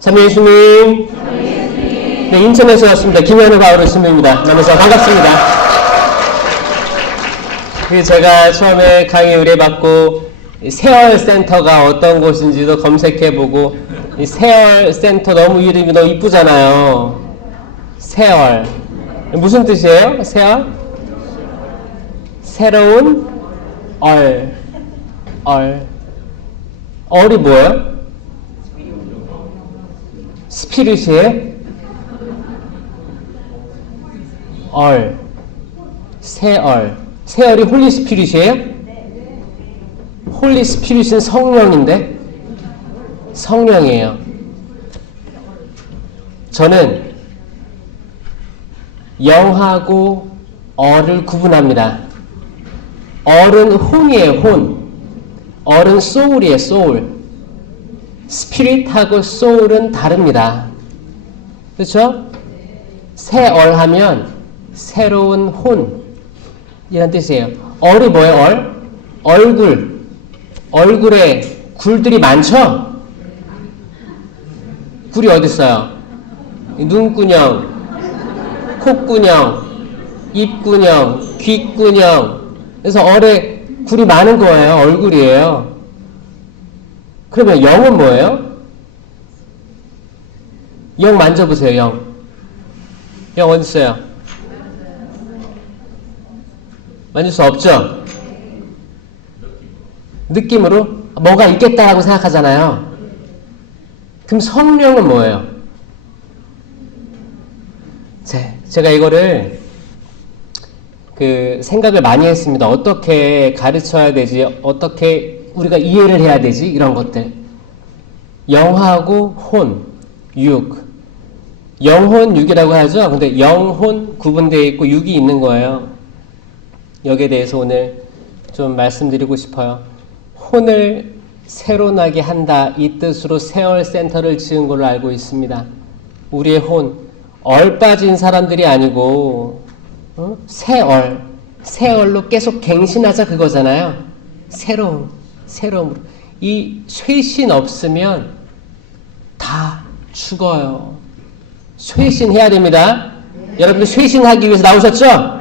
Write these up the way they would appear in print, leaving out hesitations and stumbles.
참여 예수님. 네, 인천에서 왔습니다. 김현우 바오로 신부입니다. 만나서 반갑습니다. 제가 처음에 강의 의뢰받고 세월센터가 어떤 곳인지도 검색해보고, 이 세월센터 너무 이름이 너무 이쁘잖아요. 세월. 무슨 뜻이에요? 세월? 새로운 얼이 뭐예요? 스피릿이에요? 세월이 홀리 스피릿이에요? 홀리 스피릿은 성령인데? 성령이에요. 저는 영하고 얼을 구분합니다. 얼은 혼이에요, 혼. 얼은 소울이에요, 소울. 스피릿하고 소울은 다릅니다. 그렇죠? 새얼 하면 새로운 혼 이란 뜻이에요. 얼이 뭐예요? 얼굴. 얼굴에 굴들이 많죠? 굴이 어디 있어요? 눈구녕, 콧구녕, 입구녕, 귓구녕. 그래서 얼에 굴이 많은 거예요. 얼굴이에요. 그러면 영은 뭐예요? 영 만져보세요. 영 어디 있어요? 만질 수 없죠? 느낌으로 뭐가 있겠다라고 생각하잖아요. 그럼 성령은 뭐예요? 제가 이거를 생각을 많이 했습니다. 어떻게 가르쳐야 되지? 어떻게 우리가 이해를 해야 되지? 이런 것들. 영하고 혼, 육. 영혼, 육이라고 하죠? 근데 영혼 구분되어 있고 육이 있는 거예요. 여기에 대해서 오늘 좀 말씀드리고 싶어요. 혼을 새로 나게 한다. 이 뜻으로 세월센터를 지은 걸로 알고 있습니다. 우리의 혼, 얼 빠진 사람들이 아니고 새얼로 계속 갱신하자 그거잖아요. 새로움으로. 이 쇄신 없으면 다 죽어요. 쇄신해야 됩니다. 여러분들 쇄신하기 위해서 나오셨죠?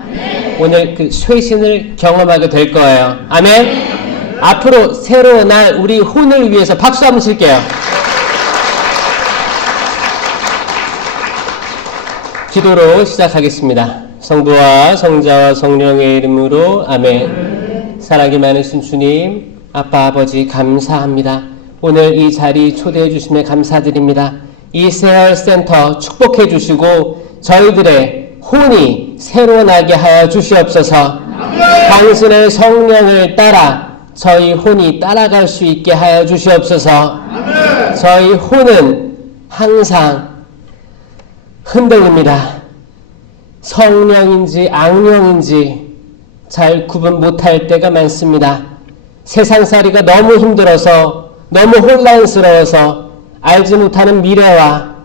오늘 그 쇄신을 경험하게 될 거예요. 아멘. 앞으로 새로 날 우리 혼을 위해서 박수 한번 칠게요. 기도로 시작하겠습니다. 성부와 성자와 성령의 이름으로 아멘. 사랑이 많으신 주님, 아빠 아버지 감사합니다. 오늘 이 자리 초대해 주심에 감사드립니다. 이 세월센터 축복해 주시고 저희들의 혼이 새로 나게 하여 주시옵소서. 당신의 성령을 따라 저희 혼이 따라갈 수 있게 하여 주시옵소서. 저희 혼은 항상 흔들립니다. 성령인지 악령인지 잘 구분 못할 때가 많습니다. 세상살이가 너무 힘들어서 너무 혼란스러워서 알지 못하는 미래와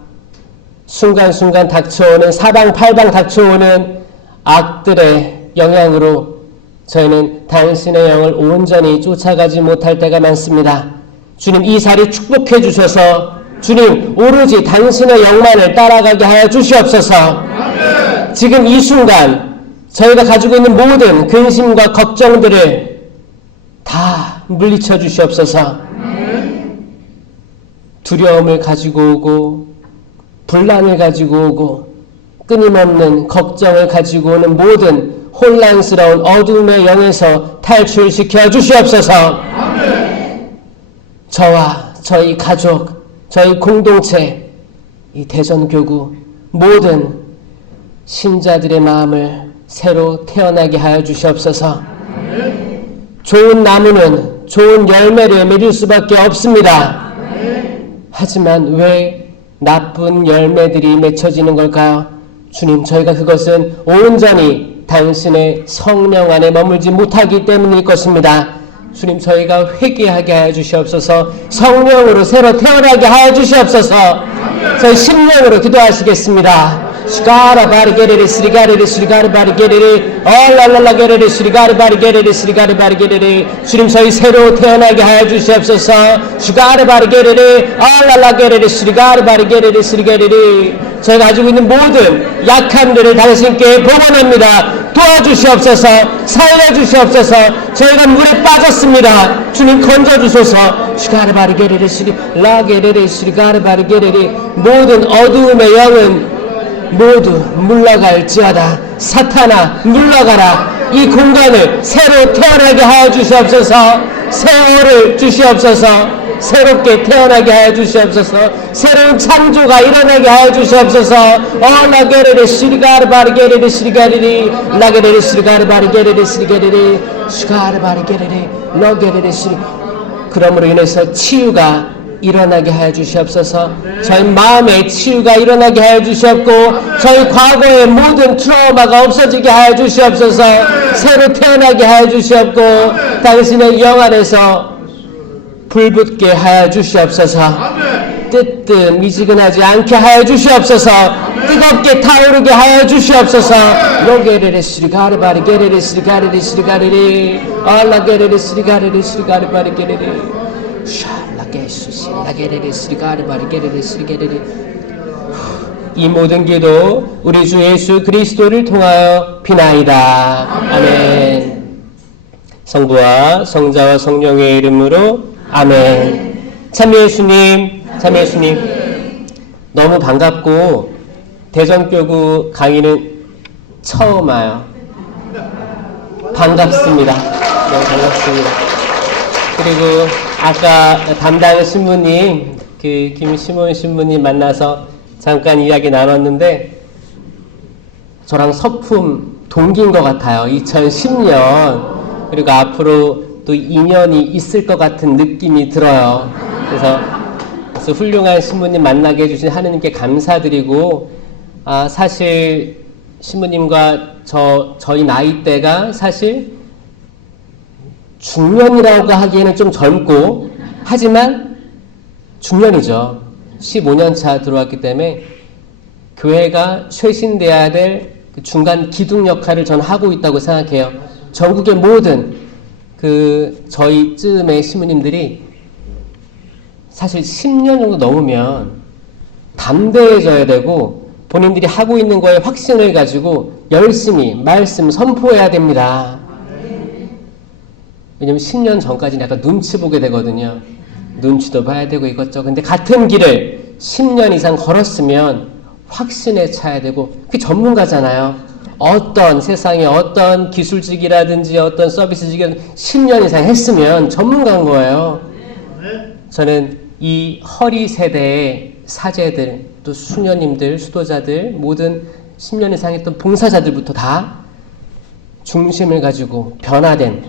순간순간 닥쳐오는 사방팔방 닥쳐오는 악들의 영향으로 저희는 당신의 영을 온전히 쫓아가지 못할 때가 많습니다. 주님 이 자리 축복해 주셔서 주님 오로지 당신의 영만을 따라가게 하여 주시옵소서. 지금 이 순간 저희가 가지고 있는 모든 근심과 걱정들을 다 물리쳐 주시옵소서. 두려움을 가지고 오고 분란을 가지고 오고 끊임없는 걱정을 가지고 오는 모든 혼란스러운 어둠의 영에서 탈출시켜 주시옵소서. 저와 저희 가족, 저희 공동체, 이 대전교구 모든 신자들의 마음을 새로 태어나게 하여 주시옵소서. 좋은 나무는 좋은 열매를 맺을 수밖에 없습니다. 하지만 왜 나쁜 열매들이 맺혀지는 걸까요? 주님, 저희가 그것은 온전히 당신의 성령 안에 머물지 못하기 때문일 것입니다. 주님, 저희가 회개하게 하여 주시옵소서. 성령으로 새로 태어나게 하여 주시옵소서. 저희 심령으로 기도하시겠습니다. 시가라 바리게레레 스리가레레 스리가르 바리게레레 얼랄랄라 게레레 스리가르 바리게레레 스리가르 바리게레레 주님 저희 새로 태어나게 하여 주시옵소서. 시가르 바리게레레 얼랄라 게레레 스리가르 바리게레레 스리가레레 저희가 가지고 있는 모든 약함들을 당신께 복원합니다. 도와주시옵소서. 살려주시옵소서. 저희가 물에 빠졌습니다. 주님 건져주소서. 시가르바르게레레 시리 라게레레 시리가르바르게레레 모든 어두움의 영은 모두 물러갈지어다. 사탄아 물러가라. 이 공간을 새로 태어나게 하여 주시옵소서. 새해를 주시옵소서. 새롭게 태어나게 하여 주시옵소서. 새로운 창조가 일어나게 하여 주시옵소서. 라게레레 시리가르 바르게레레 시리가리리 라게레레 시리가르 바르게레레 시리가리리 시가르 바르게레레 라게레레 시리 그러므로 인해서 치유가 일어나게 하여 주시옵소서. 저희 마음의 치유가 일어나게 하여 주시옵고 저희 과거의 모든 트라우마가 없어지게 하여 주시옵소서. 새로 태어나게 하여 주시옵고 당신의 영 안에서 불붙게 하여 주시옵소서. 미지근하지 않게 하여 주시옵소서. 뜨겁게 타오르게 하여 주시옵소서. 로게레레 스리가르 바리게레레 스리가르레 스리가르레 알라게레레 스리가르레 스리가르 바리게레레 샬라게수시 라게레레 스리가르 바리게레레 스리게레레 이 모든 기도 우리 주 예수 그리스도를 통하여 비나이다. 아멘. 성부와 성자와 성령의 이름으로 아멘. 참 예수님, 참 예수님, 너무 반갑고 대전교구 강의는 처음 와요. 반갑습니다. 너무 반갑습니다. 그리고 아까 담당 신부님, 김시몬 신부님 만나서 잠깐 이야기 나눴는데 저랑 서품 동기인 것 같아요. 2010년 그리고 앞으로 또 인연이 있을 것 같은 느낌이 들어요. 그래서 훌륭한 신부님 만나게 해주신 하느님께 감사드리고 사실 신부님과 저희 나이대가 사실 중년이라고 하기에는 좀 젊고 하지만 중년이죠. 15년 차 들어왔기 때문에 교회가 쇄신돼야 될 그 중간 기둥 역할을 전 하고 있다고 생각해요. 전국의 모든 저희쯤의 신부님들이 사실 10년 정도 넘으면 담대해져야 되고 본인들이 하고 있는 거에 확신을 가지고 열심히 말씀 선포해야 됩니다. 왜냐면 10년 전까지는 약간 눈치 보게 되거든요. 눈치도 봐야 되고 이것저것. 근데 같은 길을 10년 이상 걸었으면 확신에 차야 되고 그게 전문가잖아요. 어떤 세상에 어떤 기술직이라든지 어떤 서비스직이라든지 10년 이상 했으면 전문가인 거예요. 저는 이 허리 세대의 사제들, 또 수녀님들, 수도자들, 모든 10년 이상 했던 봉사자들부터 다 중심을 가지고 변화된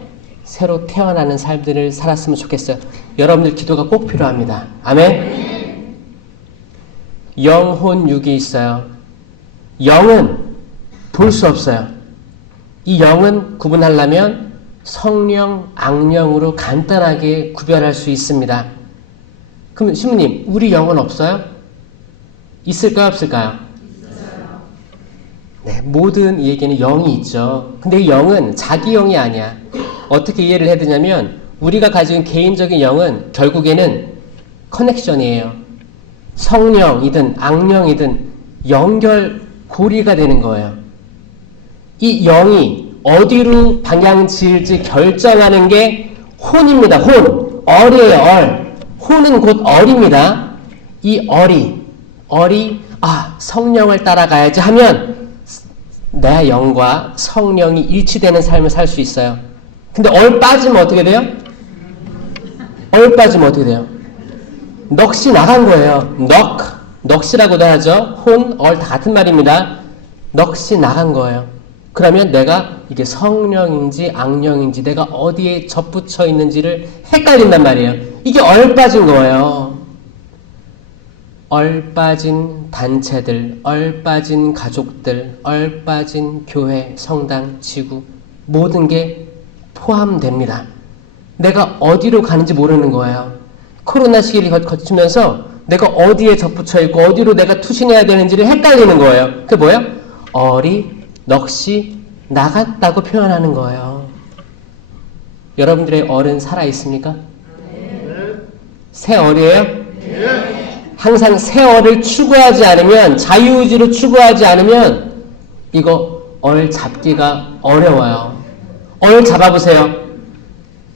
새로 태어나는 삶들을 살았으면 좋겠어요. 여러분들 기도가 꼭 필요합니다. 아멘. 영혼 육이 있어요. 영은 볼 수 없어요. 이 영은 구분하려면 성령, 악령으로 간단하게 구별할 수 있습니다. 그럼 신부님, 우리 영은 없어요? 있을까요? 없을까요? 있어요. 네, 모든 이에게는 영이 있죠. 근데 이 영은 자기 영이 아니야. 어떻게 이해를 해야 되냐면 우리가 가진 개인적인 영은 결국에는 커넥션이에요. 성령이든 악령이든 연결고리가 되는 거예요. 이 영이 어디로 방향 지을지 결정하는 게 혼입니다. 혼. 얼이에요. 얼. 혼은 곧 얼입니다. 이 얼이 성령을 따라가야지 하면 내 영과 성령이 일치되는 삶을 살 수 있어요. 근데 얼 빠지면 어떻게 돼요? 얼 빠지면 어떻게 돼요? 넋이 나간 거예요. 넋이라고도 하죠. 혼, 얼 다 같은 말입니다. 넋이 나간 거예요. 그러면 내가 이게 성령인지 악령인지 내가 어디에 접붙여 있는지를 헷갈린단 말이에요. 이게 얼 빠진 거예요. 얼 빠진 단체들, 얼 빠진 가족들, 얼 빠진 교회, 성당, 지구 모든 게 포함됩니다. 내가 어디로 가는지 모르는 거예요. 코로나 시기를 거치면서 내가 어디에 접붙여 있고 어디로 내가 투신해야 되는지를 헷갈리는 거예요. 그게 뭐예요? 얼이 넋이 나갔다고 표현하는 거예요. 여러분들의 얼은 살아있습니까? 새 얼이에요? 항상 새 얼을 추구하지 않으면, 자유의지로 추구하지 않으면 이거 얼 잡기가 어려워요. 얼 잡아보세요.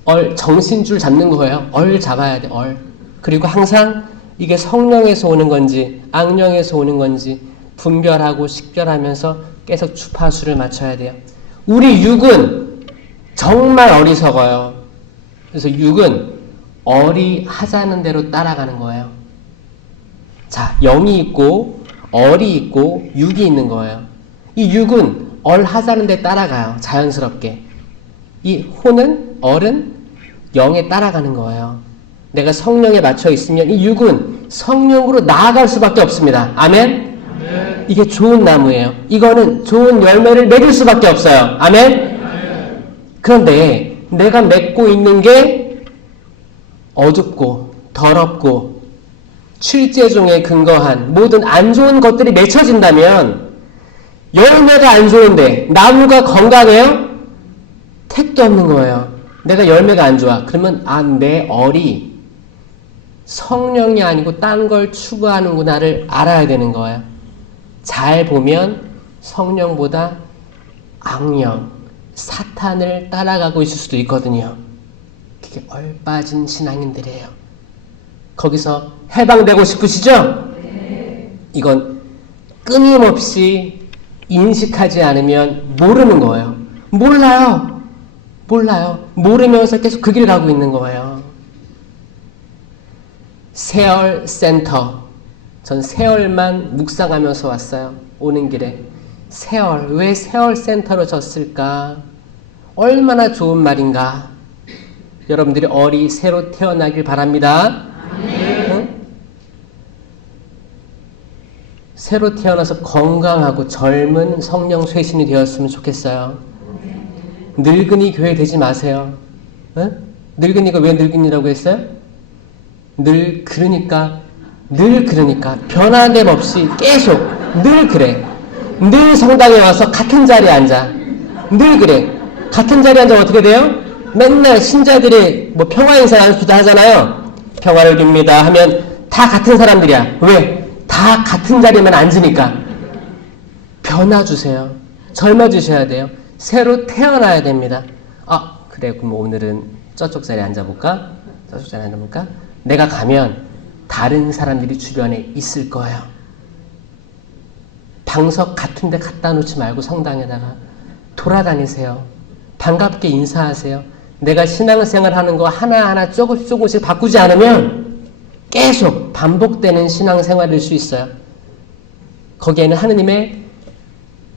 얼 정신줄 잡는 거예요. 얼 잡아야 돼. 얼. 그리고 항상 이게 성령에서 오는 건지 악령에서 오는 건지 분별하고 식별하면서 계속 주파수를 맞춰야 돼요. 우리 육은 정말 어리석어요. 그래서 육은 얼이 하자는 대로 따라가는 거예요. 자, 영이 있고 얼이 있고 육이 있는 거예요. 이 육은 얼 하자는 데 따라가요. 자연스럽게. 이 혼은, 얼은 영에 따라가는 거예요. 내가 성령에 맞춰 있으면 이 육은 성령으로 나아갈 수밖에 없습니다. 아멘? 아멘. 이게 좋은 나무예요. 이거는 좋은 열매를 맺을 수밖에 없어요. 아멘? 아멘. 그런데 내가 맺고 있는 게 어둡고 더럽고 출제종에 근거한 모든 안 좋은 것들이 맺혀진다면 열매가 안 좋은데 나무가 건강해요? 택도 없는 거예요. 내가 열매가 안 좋아. 그러면 내 얼이 성령이 아니고 딴 걸 추구하는구나를 알아야 되는 거예요. 잘 보면 성령보다 악령, 사탄을 따라가고 있을 수도 있거든요. 그게 얼빠진 신앙인들이에요. 거기서 해방되고 싶으시죠? 이건 끊임없이 인식하지 않으면 모르는 거예요. 몰라요. 모르면서 계속 그 길 가고 있는 거예요. 세얼 센터. 전 세얼만 묵상하면서 왔어요. 오는 길에. 세얼. 왜 세얼 센터로 졌을까? 얼마나 좋은 말인가? 여러분들이 얼이 새로 태어나길 바랍니다. 응? 새로 태어나서 건강하고 젊은 성령 쇄신이 되었으면 좋겠어요. 늙은이 교회 되지 마세요. 응? 늙은이가 왜 늙은이라고 했어요? 늘 그러니까 변화됨 없이 계속 늘 그래. 늘 성당에 와서 같은 자리에 앉아. 늘 그래. 같은 자리에 앉아 어떻게 돼요? 맨날 신자들이 뭐 평화 인사 하잖아요. 평화를 빕니다 하면 다 같은 사람들이야. 왜? 다 같은 자리에만 앉으니까. 변화 주세요. 젊어지셔야 돼요. 새로 태어나야 됩니다. 그래, 그럼 오늘은 저쪽 자리에 앉아볼까? 저쪽 자리에 앉아볼까? 내가 가면 다른 사람들이 주변에 있을 거예요. 방석 같은 데 갖다 놓지 말고 성당에다가 돌아다니세요. 반갑게 인사하세요. 내가 신앙생활 하는 거 하나하나 조금씩 바꾸지 않으면 계속 반복되는 신앙생활일 수 있어요. 거기에는 하느님의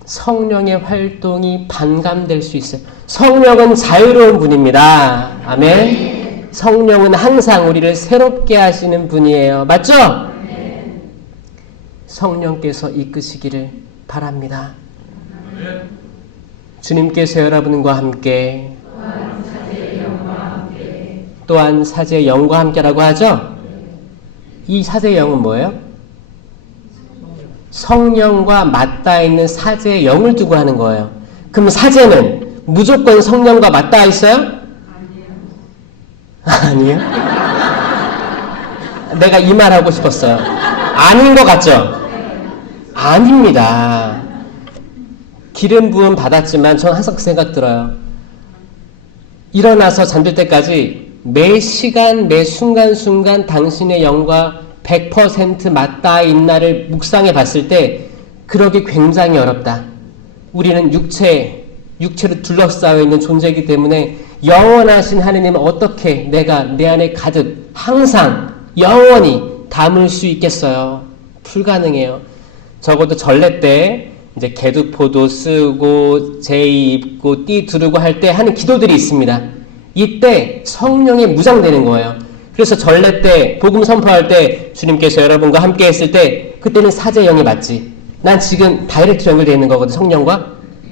성령의 활동이 반감될 수 있어요. 성령은 자유로운 분입니다. 아멘. 성령은 항상 우리를 새롭게 하시는 분이에요. 맞죠? 성령께서 이끄시기를 바랍니다. 주님께서 여러분과 함께 또한 사제의 영과 함께라고 하죠? 이 사제의 영은 뭐예요? 성령과 맞닿아 있는 사제의 영을 두고 하는 거예요. 그럼 사제는 무조건 성령과 맞닿아 있어요? 아니에요? 내가 이 말 하고 싶었어요. 아닌 것 같죠? 아닙니다. 기름 부음 받았지만 전 항상 그 생각 들어요. 일어나서 잠들 때까지 매 시간 매 순간순간 당신의 영과 100% 맞닿아 있나를 묵상해 봤을 때 그러기 굉장히 어렵다. 우리는 육체로 둘러싸여 있는 존재이기 때문에 영원하신 하느님은 어떻게 내가 내 안에 가득 항상 영원히 담을 수 있겠어요? 불가능해요. 적어도 전례 때 이제 개두포도 쓰고 제의 입고 띠 두르고 할 때 하는 기도들이 있습니다. 이때 성령이 무장되는 거예요. 그래서 전례 때 복음 선포할 때 주님께서 여러분과 함께 했을 때 그때는 사제 영이 맞지. 난 지금 다이렉트 연결되어 있는 거거든. 성령과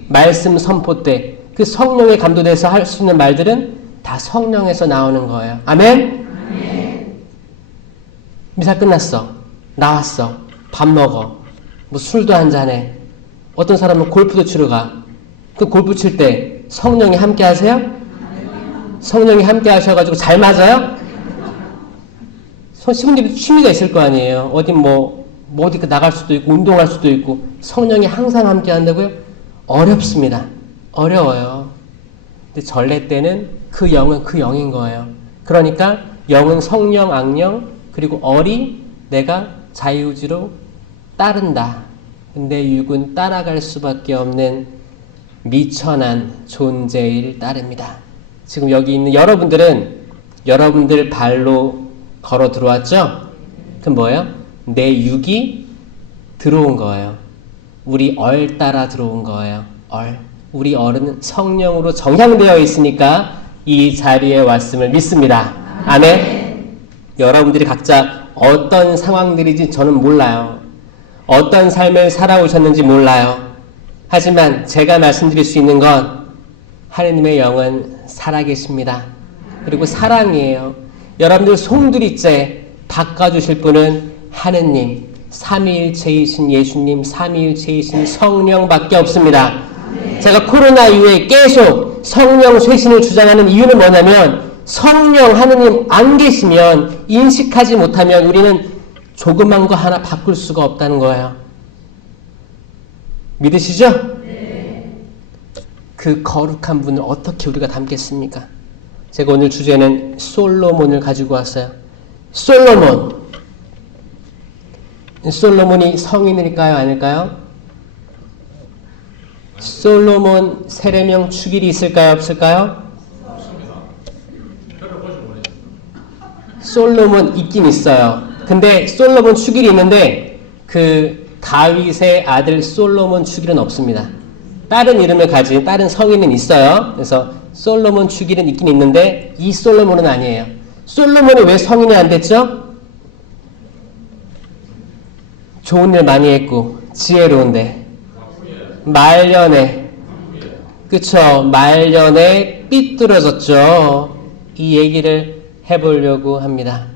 말씀 선포 때 그 성령에 감도돼서 할 수 있는 말들은 다 성령에서 나오는 거예요. 아멘? 아멘. 미사 끝났어. 나왔어. 밥 먹어. 뭐 술도 한잔해. 어떤 사람은 골프도 치러 가. 그 골프 칠 때 성령이 함께 하세요? 성령이 함께 하셔가지고 잘 맞아요? 신부님도 취미가 있을 거 아니에요. 어디 어디 나갈 수도 있고, 운동할 수도 있고, 성령이 항상 함께 한다고요? 어렵습니다. 어려워요. 근데 전례 때는 그 영은 그 영인 거예요. 그러니까 영은 성령, 악령, 그리고 어리 내가 자유의지로 따른다. 근데 육은 따라갈 수밖에 없는 미천한 존재일 따릅니다. 지금 여기 있는 여러분들은 여러분들 발로 걸어 들어왔죠? 그럼 뭐예요? 내 육이 들어온 거예요. 우리 얼 따라 들어온 거예요. 우리 얼은 성령으로 정향되어 있으니까 이 자리에 왔음을 믿습니다. 아멘. 여러분들이 각자 어떤 상황들인지 저는 몰라요. 어떤 삶을 살아오셨는지 몰라요. 하지만 제가 말씀드릴 수 있는 건 하느님의 영은 살아계십니다. 그리고 사랑이에요. 여러분들 송두리째 닦아주실 분은 하느님, 삼위일체이신 예수님, 삼위일체이신 성령밖에 없습니다. 제가 코로나 이후에 계속 성령 쇄신을 주장하는 이유는 뭐냐면 성령 하느님 안 계시면 인식하지 못하면 우리는 조그만 거 하나 바꿀 수가 없다는 거예요. 믿으시죠? 네. 그 거룩한 분을 어떻게 우리가 닮겠습니까? 제가 오늘 주제는 솔로몬을 가지고 왔어요. 솔로몬이 성인일까요? 아닐까요? 솔로몬 세례명 축일이 있을까요? 없을까요? 솔로몬 있긴 있어요. 근데 솔로몬 축일이 있는데 그 다윗의 아들 솔로몬 축일은 없습니다. 다른 이름을 가진 다른 성인은 있어요. 그래서 솔로몬 축일은 있긴 있는데 이 솔로몬은 아니에요. 솔로몬이 왜 성인이 안 됐죠? 좋은 일 많이 했고 지혜로운데 말년에 그쵸? 말년에 삐뚤어졌죠. 이 얘기를 해보려고 합니다.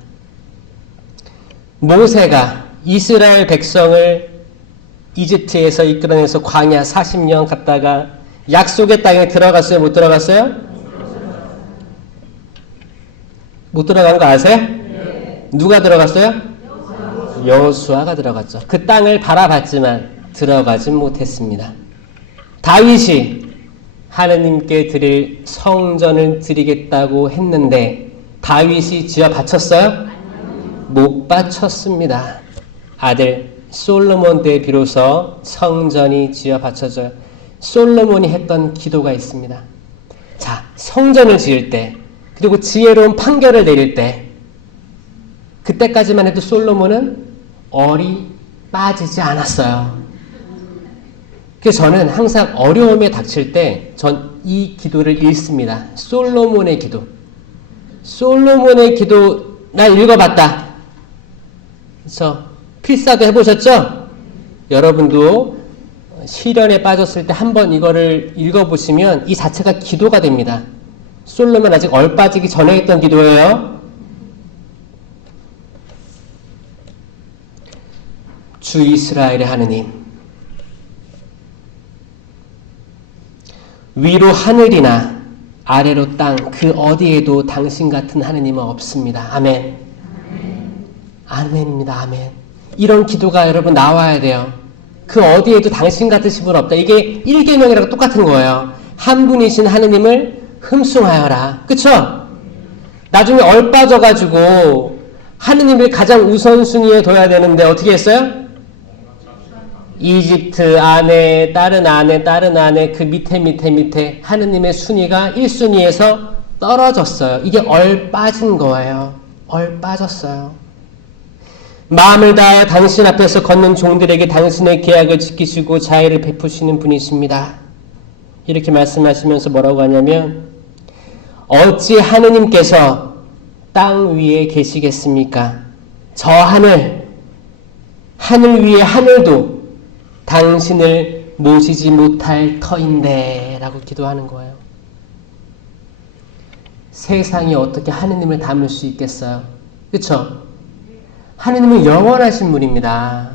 모세가 이스라엘 백성을 이집트에서 이끌어내서 광야 40년 갔다가 약속의 땅에 들어갔어요? 못 들어갔어요? 못 들어간 거 아세요? 네. 누가 들어갔어요? 여호수아가 들어갔죠. 그 땅을 바라봤지만 들어가진 못했습니다. 다윗이 하느님께 드릴 성전을 드리겠다고 했는데 다윗이 지어 바쳤어요? 못 바쳤습니다. 아들 솔로몬 때 비로소 성전이 지어 바쳐져요. 솔로몬이 했던 기도가 있습니다. 자, 성전을 지을 때 그리고 지혜로운 판결을 내릴 때 그때까지만 해도 솔로몬은 얼이 빠지지 않았어요. 그래서 저는 항상 어려움에 닥칠 때 전 이 기도를 읽습니다. 솔로몬의 기도. 솔로몬의 기도 나 읽어봤다. 그래서 필사도 해보셨죠? 여러분도 시련에 빠졌을 때 한번 이거를 읽어보시면 이 자체가 기도가 됩니다. 솔로몬 아직 얼 빠지기 전에 했던 기도예요. 주 이스라엘의 하느님, 위로 하늘이나 아래로 땅 그 어디에도 당신 같은 하느님은 없습니다. 아멘. 아멘입니다. 아멘. 이런 기도가 여러분 나와야 돼요. 그 어디에도 당신 같으신 분 없다. 이게 1계명이랑 똑같은 거예요. 한 분이신 하느님을 흠숭하여라. 그쵸? 나중에 얼빠져가지고 하느님을 가장 우선순위에 둬야 되는데 어떻게 했어요? 이집트 아내, 다른 아내 그 밑에 하느님의 순위가 1순위에서 떨어졌어요. 이게 얼 빠진 거예요. 얼 빠졌어요. 마음을 다하여 당신 앞에서 걷는 종들에게 당신의 계약을 지키시고 자애를 베푸시는 분이십니다. 이렇게 말씀하시면서 뭐라고 하냐면 어찌 하느님께서 땅 위에 계시겠습니까? 저 하늘 위에 하늘도 당신을 모시지 못할 터인데 라고 기도하는 거예요. 세상이 어떻게 하느님을 담을 수 있겠어요? 그렇죠? 하느님은 영원하신 분입니다.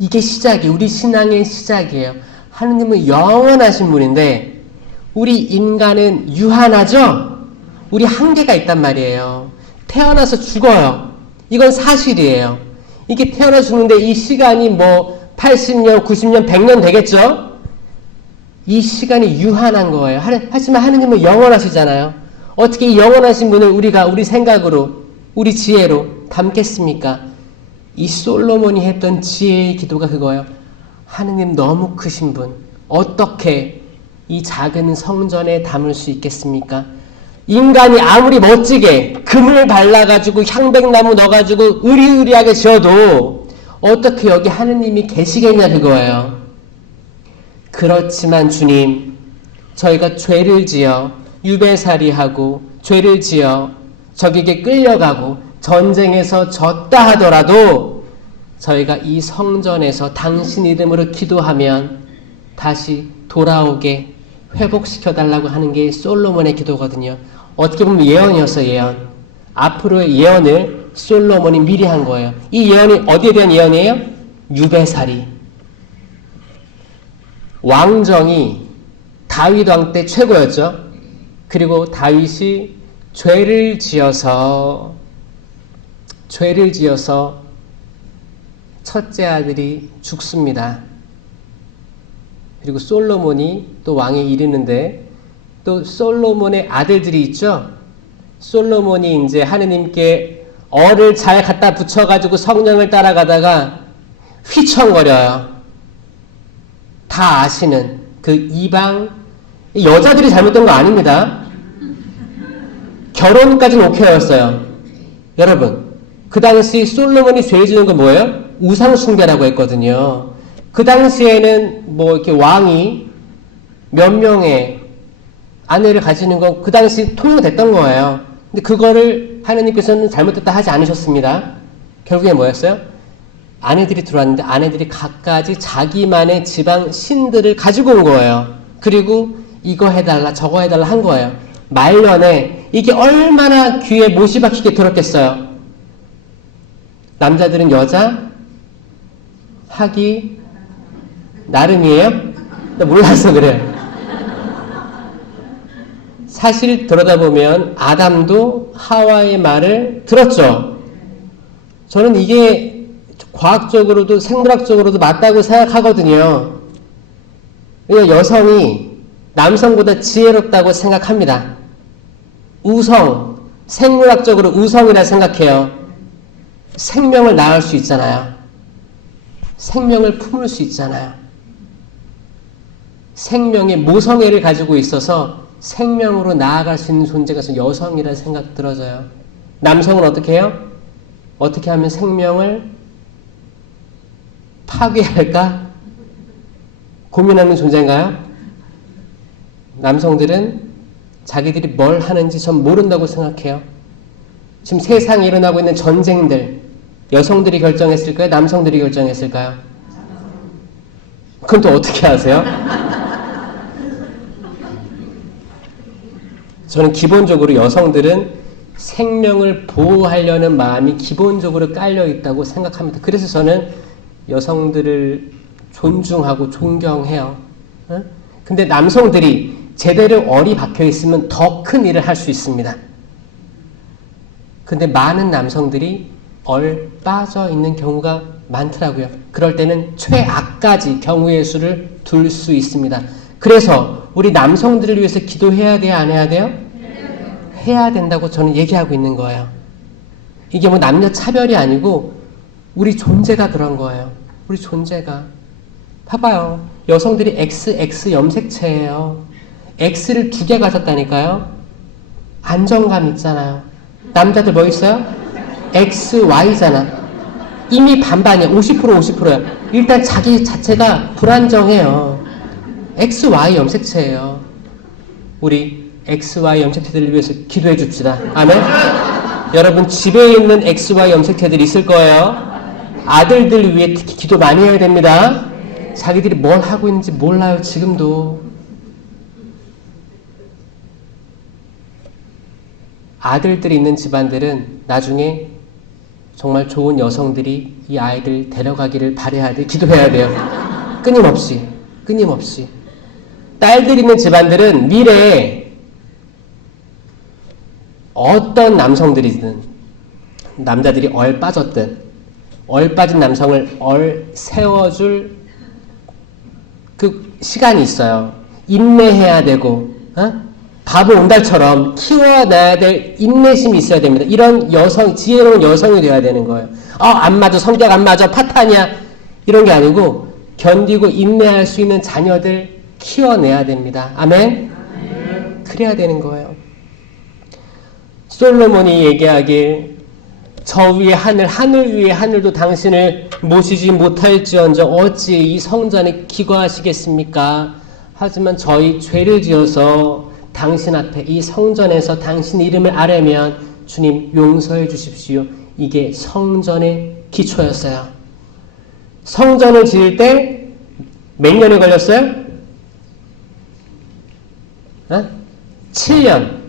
이게 시작이에요. 우리 신앙의 시작이에요. 하느님은 영원하신 분인데 우리 인간은 유한하죠? 우리 한계가 있단 말이에요. 태어나서 죽어요. 이건 사실이에요. 이게 태어나 죽는데 이 시간이 뭐 80년, 90년, 100년 되겠죠? 이 시간이 유한한 거예요. 하지만 하느님은 영원하시잖아요. 어떻게 이 영원하신 분을 우리가 우리 생각으로, 우리 지혜로 담겠습니까? 이 솔로몬이 했던 지혜의 기도가 그거예요. 하느님 너무 크신 분, 어떻게 이 작은 성전에 담을 수 있겠습니까? 인간이 아무리 멋지게 금을 발라가지고 향백나무 넣어가지고 으리으리하게 지어도 어떻게 여기 하느님이 계시겠냐 그거예요. 그렇지만 주님, 저희가 죄를 지어 유배살이하고 죄를 지어 적에게 끌려가고 전쟁에서 졌다 하더라도 저희가 이 성전에서 당신 이름으로 기도하면 다시 돌아오게 회복시켜달라고 하는 게 솔로몬의 기도거든요. 어떻게 보면 예언이었어요. 예언. 앞으로의 예언을 솔로몬이 미리 한 거예요. 이 예언이 어디에 대한 예언이에요? 유배살이. 왕정이 다윗 왕 때 최고였죠. 그리고 다윗이 죄를 지어서 첫째 아들이 죽습니다. 그리고 솔로몬이 또 왕에 이르는데 또 솔로몬의 아들들이 있죠. 솔로몬이 이제 하느님께 얼을 잘 갖다 붙여가지고 성령을 따라가다가 휘청거려요. 다 아시는 그 이방 여자들이 잘못된 거 아닙니다. 결혼까지는 오케이였어요. 여러분, 그 당시 솔로몬이 죄 지은 건 뭐예요? 우상 숭배라고 했거든요. 그 당시에는 뭐 이렇게 왕이 몇 명의 아내를 가지는 건 그 당시 통용됐던 거예요. 근데 그거를 하느님께서는 잘못됐다 하지 않으셨습니다. 결국에 뭐였어요? 아내들이 들어왔는데 아내들이 각가지 자기만의 지방 신들을 가지고 온 거예요. 그리고 이거 해달라 저거 해달라 한 거예요. 말년에 이게 얼마나 귀에 못이 박히게 들었겠어요. 남자들은 여자 하기 나름이에요? 나 몰라서 그래요. 사실 들여다보면 아담도 하와의 말을 들었죠. 저는 이게 과학적으로도 생물학적으로도 맞다고 생각하거든요. 왜냐하면 여성이 남성보다 지혜롭다고 생각합니다. 우성, 생물학적으로 우성이라 생각해요. 생명을 낳을 수 있잖아요. 생명을 품을 수 있잖아요. 생명의 모성애를 가지고 있어서 생명으로 나아갈 수 있는 존재가 여성이라는 생각 들어져요. 남성은 어떻게 해요? 어떻게 하면 생명을 파괴할까? 고민하는 존재인가요? 남성들은 자기들이 뭘 하는지 전 모른다고 생각해요. 지금 세상에 일어나고 있는 전쟁들 여성들이 결정했을까요? 남성들이 결정했을까요? 그건 또 어떻게 아세요? 저는 기본적으로 여성들은 생명을 보호하려는 마음이 기본적으로 깔려 있다고 생각합니다. 그래서 저는 여성들을 존중하고 존경해요. 근데 남성들이 제대로 얼이 박혀 있으면 더 큰 일을 할 수 있습니다. 근데 많은 남성들이 얼 빠져 있는 경우가 많더라고요. 그럴 때는 최악까지 경우의 수를 둘 수 있습니다. 그래서 우리 남성들을 위해서 기도해야 돼요? 안 해야 돼요? 해야 된다고 저는 얘기하고 있는 거예요. 이게 뭐 남녀 차별이 아니고 우리 존재가 그런 거예요. 우리 존재가. 봐봐요. 여성들이 XX 염색체예요. X를 2개 가졌다니까요. 안정감 있잖아요. 남자들 뭐 있어요? XY잖아. 이미 반반이야. 50% 50%야. 일단 자기 자체가 불안정해요. XY 염색체예요. 우리 XY 염색체들을 위해서 기도해 줍시다. 아멘? 여러분 집에 있는 XY 염색체들이 있을 거예요. 아들들 위해 특히 기도 많이 해야 됩니다. 자기들이 뭘 하고 있는지 몰라요. 지금도. 아들들이 있는 집안들은 나중에 정말 좋은 여성들이 이 아이들 데려가기를 바라야 돼. 기도해야 돼요. 끊임없이. 끊임없이. 딸들 있는 집안들은 미래에 어떤 남성들이든 남자들이 얼빠졌든 얼빠진 남성을 세워줄 그 시간이 있어요. 인내해야 되고 밥을 온달처럼 키워놔야 될 인내심이 있어야 됩니다. 이런 여성, 지혜로운 여성이 되어야 되는 거예요. 안 맞아, 성격 안 맞아, 파탄이야, 이런 게 아니고 견디고 인내할 수 있는 자녀들 키워내야 됩니다. 아멘? 그래야 되는 거예요. 솔로몬이 얘기하길 저 위에 하늘 위에 하늘도 당신을 모시지 못할지언정 어찌 이 성전에 기거하시겠습니까? 하지만 저희 죄를 지어서 당신 앞에 이 성전에서 당신 이름을 아뢰면 주님 용서해 주십시오. 이게 성전의 기초였어요. 성전을 지을 때 몇 년이 걸렸어요? 7년.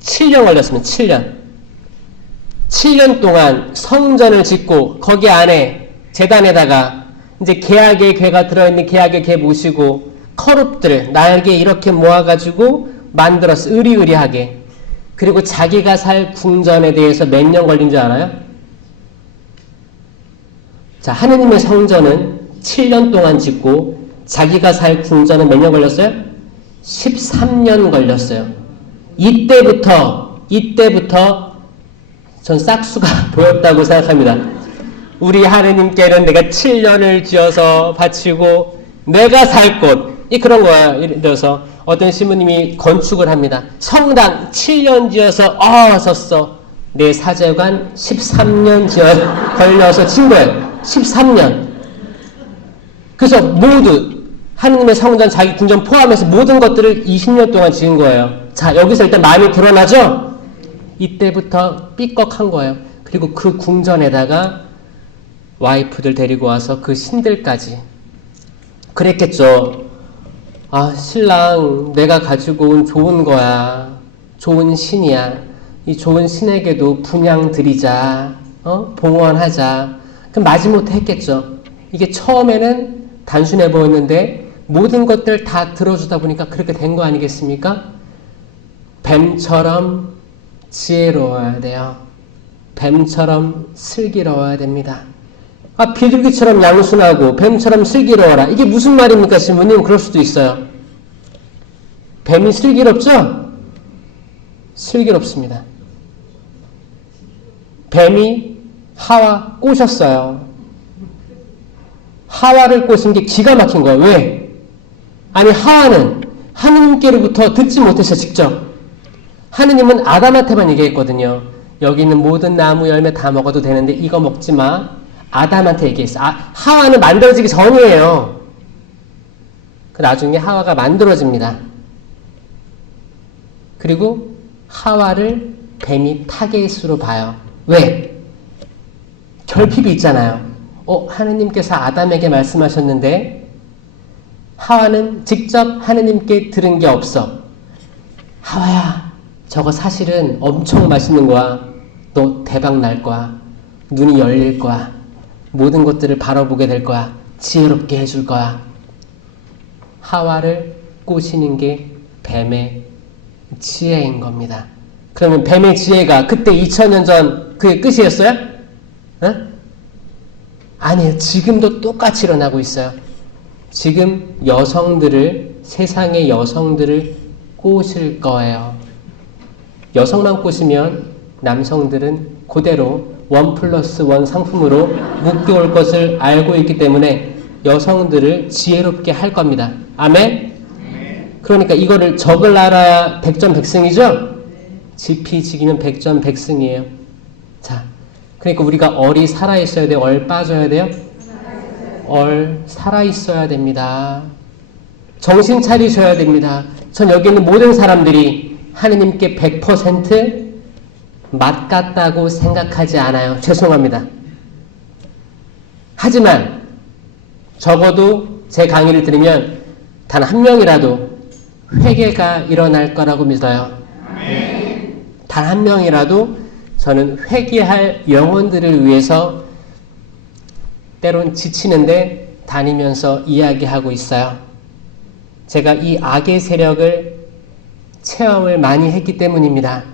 7년 걸렸습니다. 7년. 7년 동안 성전을 짓고 거기 안에 제단에다가 이제 계약의 궤가 들어있는 계약의 궤 모시고 커룹들을 날개 이렇게 모아가지고 만들었어. 으리으리하게. 그리고 자기가 살 궁전에 대해서 몇 년 걸린 줄 알아요? 자, 하느님의 성전은 7년 동안 짓고 자기가 살 궁전은 몇 년 걸렸어요? 13년 걸렸어요. 이때부터 전 싹수가 보였다고 생각합니다. 우리 하느님께는 내가 7년을 지어서 바치고 내가 살 곳, 그런 거예요. 예를 들어서 어떤 신부님이 건축을 합니다. 성당 7년 지어서 졌어. 내 사제관 13년 걸려서 친 거예요. 13년. 그래서 모두 하느님의 성전, 자기 궁전 포함해서 모든 것들을 20년 동안 지은 거예요. 자, 여기서 일단 마음이 드러나죠? 이때부터 삐걱한 거예요. 그리고 그 궁전에다가 와이프들 데리고 와서 그 신들까지 그랬겠죠. 신랑 내가 가지고 온 좋은 거야. 좋은 신이야. 이 좋은 신에게도 분향 드리자. 봉헌하자. 그럼 마지못해 했겠죠. 이게 처음에는 단순해 보였는데 모든 것들 다 들어주다 보니까 그렇게 된 거 아니겠습니까? 뱀처럼 지혜로워야 돼요. 뱀처럼 슬기로워야 됩니다. 비둘기처럼 양순하고 뱀처럼 슬기로워라. 이게 무슨 말입니까, 신부님? 그럴 수도 있어요. 뱀이 슬기롭죠? 슬기롭습니다. 뱀이 하와 꼬셨어요. 하와를 꼬신 게 기가 막힌 거예요. 왜? 아니, 하와는 하느님께로부터 듣지 못해서 직접 하느님은 아담한테만 얘기했거든요. 여기 있는 모든 나무 열매 다 먹어도 되는데 이거 먹지 마. 아담한테 얘기했어. 하와는 만들어지기 전이에요. 나중에 하와가 만들어집니다. 그리고 하와를 뱀이 타겟으로 봐요. 왜? 결핍이 있잖아요. 하느님께서 아담에게 말씀하셨는데 하와는 직접 하느님께 들은 게 없어. 하와야, 저거 사실은 엄청 맛있는 거야. 너 대박 날 거야. 눈이 열릴 거야. 모든 것들을 바라보게 될 거야. 지혜롭게 해줄 거야. 하와를 꼬시는 게 뱀의 지혜인 겁니다. 그러면 뱀의 지혜가 그때 2000년 전 그게 끝이었어요? 아니에요. 지금도 똑같이 일어나고 있어요. 지금 세상의 여성들을 꼬실 거예요. 여성만 꼬시면 남성들은 그대로 1+1 상품으로 묶여올 것을 알고 있기 때문에 여성들을 지혜롭게 할 겁니다. 아멘? 그러니까 이거를 적을 알아야 백전백승이죠? 지피지기는 백전백승이에요. 자, 그러니까 우리가 얼이 살아있어야 돼요? 얼 빠져야 돼요? 얼 살아있어야 됩니다. 정신 차리셔야 됩니다. 전 여기 있는 모든 사람들이 하느님께 100% 맞같다고 생각하지 않아요. 죄송합니다. 하지만 적어도 제 강의를 들으면 단 한 명이라도 회개가 일어날 거라고 믿어요. 단 한 명이라도 저는 회개할 영혼들을 위해서 때론 지치는데 다니면서 이야기하고 있어요. 제가 이 악의 세력을 체험을 많이 했기 때문입니다.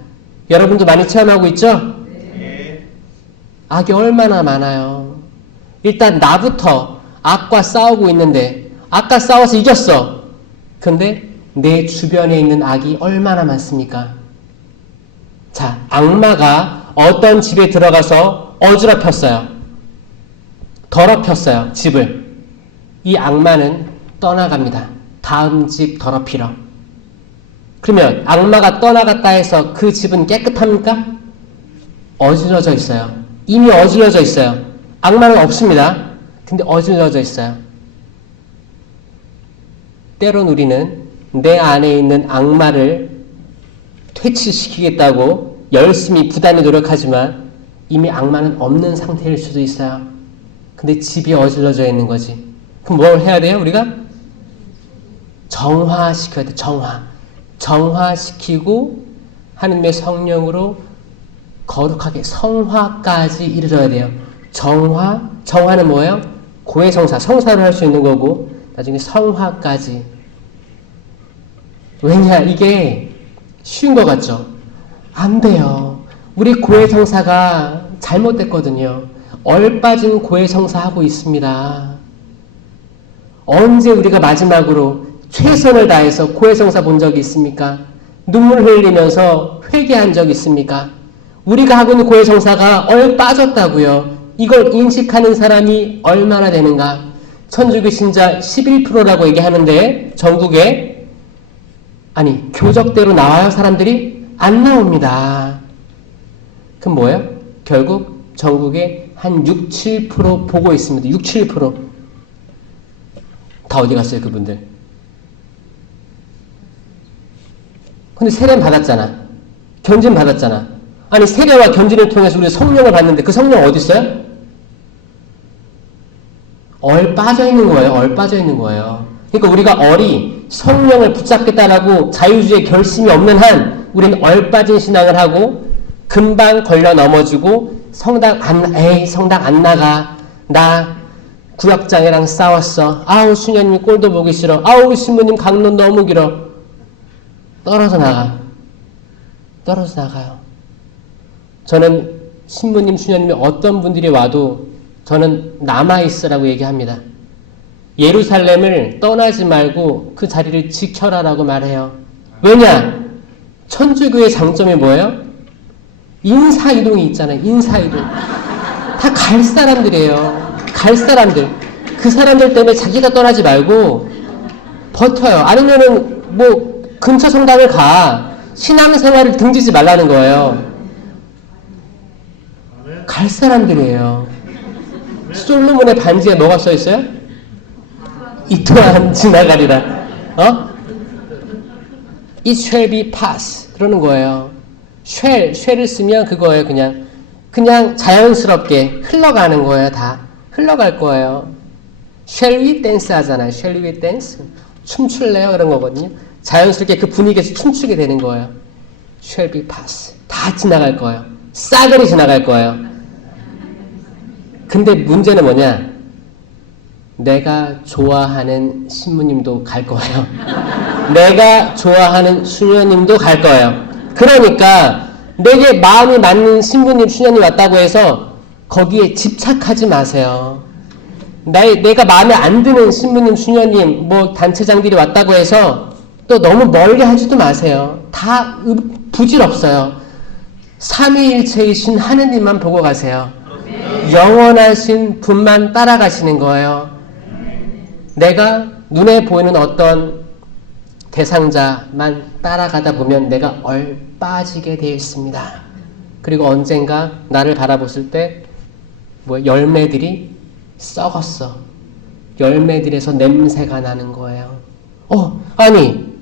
여러분도 많이 체험하고 있죠? 네. 악이 얼마나 많아요. 일단 나부터 악과 싸우고 있는데 악과 싸워서 이겼어. 근데 내 주변에 있는 악이 얼마나 많습니까? 자, 악마가 어떤 집에 들어가서 어지럽혔어요. 더럽혔어요, 집을. 이 악마는 떠나갑니다. 다음 집 더럽히러. 그러면 악마가 떠나갔다 해서 그 집은 깨끗합니까? 어지러져 있어요. 이미 어지러져 있어요. 악마는 없습니다. 근데 어지러져 있어요. 때론 우리는 내 안에 있는 악마를 퇴치시키겠다고 열심히 부단히 노력하지만 이미 악마는 없는 상태일 수도 있어요. 근데 집이 어지러져 있는 거지. 그럼 뭘 해야 돼요, 우리가? 정화시켜야 돼, 정화시키고 하나님의 성령으로 거룩하게 성화까지 이르러야 돼요. 정화는 뭐예요? 고해성사, 성사를 할 수 있는 거고 나중에 성화까지. 왜냐, 이게 쉬운 것 같죠? 안 돼요. 우리 고해성사가 잘못됐거든요. 얼빠진 고해성사 하고 있습니다. 언제 우리가 마지막으로 최선을 다해서 고해성사 본 적이 있습니까? 눈물 흘리면서 회개한 적 있습니까? 우리가 하고 있는 고해성사가 얼빠졌다고요. 이걸 인식하는 사람이 얼마나 되는가? 천주교 신자 11%라고 얘기하는데 전국에 아니 교적대로 나와요, 사람들이? 안 나옵니다. 그럼 뭐예요? 결국 전국에 한 6, 7% 보고 있습니다. 6, 7%. 다 어디 갔어요, 그분들? 근데 세례는 받았잖아. 견진 받았잖아. 아니, 세례와 견진을 통해서 우리가 성령을 받는데 그 성령 어디 있어요? 얼빠져 있는 거예요. 얼빠져 있는 거예요. 그러니까 우리가 성령을 붙잡겠다라고 자유주의의 결심이 없는 한 우리는 얼빠진 신앙을 하고 금방 걸려 넘어지고 성당 안 나가. 나 구역장애랑 싸웠어. 아우, 수녀님 꼴도 보기 싫어. 아우, 신부님 강론 너무 길어. 떨어져 나가요. 저는 신부님, 수녀님이 어떤 분들이 와도 저는 남아있으라고 얘기합니다. 예루살렘을 떠나지 말고 그 자리를 지켜라라고 말해요. 왜냐? 천주교의 장점이 뭐예요? 인사이동이 있잖아요. 인사이동. 다 갈 사람들이에요. 갈 사람들. 그 사람들 때문에 자기가 떠나지 말고 버텨요. 아니면은 근처 성당을 가. 신앙생활을 등지지 말라는 거예요. 갈 사람들이에요. 솔로몬의 반지에 뭐가 써 있어요? 이 또한 지나가리라. It shall be pass. 그러는 거예요. shall을 쓰면 그거예요. 그냥 자연스럽게 흘러가는 거예요. 다 흘러갈 거예요. Shall we dance 하잖아요. Shall we dance? 춤출래요? 그런 거거든요. 자연스럽게 그 분위기에서 춤추게 되는 거예요. Shall be pass. 다 지나갈 거예요. 싸그리 지나갈 거예요. 근데 문제는 뭐냐? 내가 좋아하는 신부님도 갈 거예요. 내가 좋아하는 수녀님도 갈 거예요. 그러니까 내게 마음이 맞는 신부님, 수녀님 왔다고 해서 거기에 집착하지 마세요. 내가 마음에 안 드는 신부님, 수녀님, 단체장들이 왔다고 해서 또 너무 멀리 하지도 마세요. 다 부질없어요. 삼위일체이신 하느님만 보고 가세요. 영원하신 분만 따라가시는 거예요. 내가 눈에 보이는 어떤 대상자만 따라가다 보면 내가 얼빠지게 되어 있습니다. 그리고 언젠가 나를 바라봤을 때 열매들이 썩었어. 열매들에서 냄새가 나는 거예요. 아니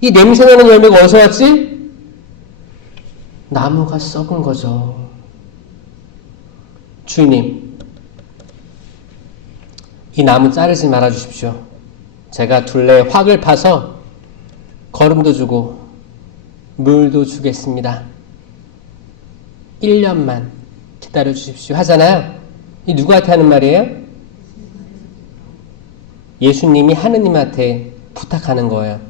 이 냄새나는 열매가 어디서 왔지? 나무가 썩은 거죠. 주님, 이 나무 자르지 말아 주십시오. 제가 둘레에 확을 파서 거름도 주고 물도 주겠습니다. 1년만 기다려 주십시오 하잖아요. 이 누구한테 하는 말이에요? 예수님이 하느님한테 부탁하는 거예요.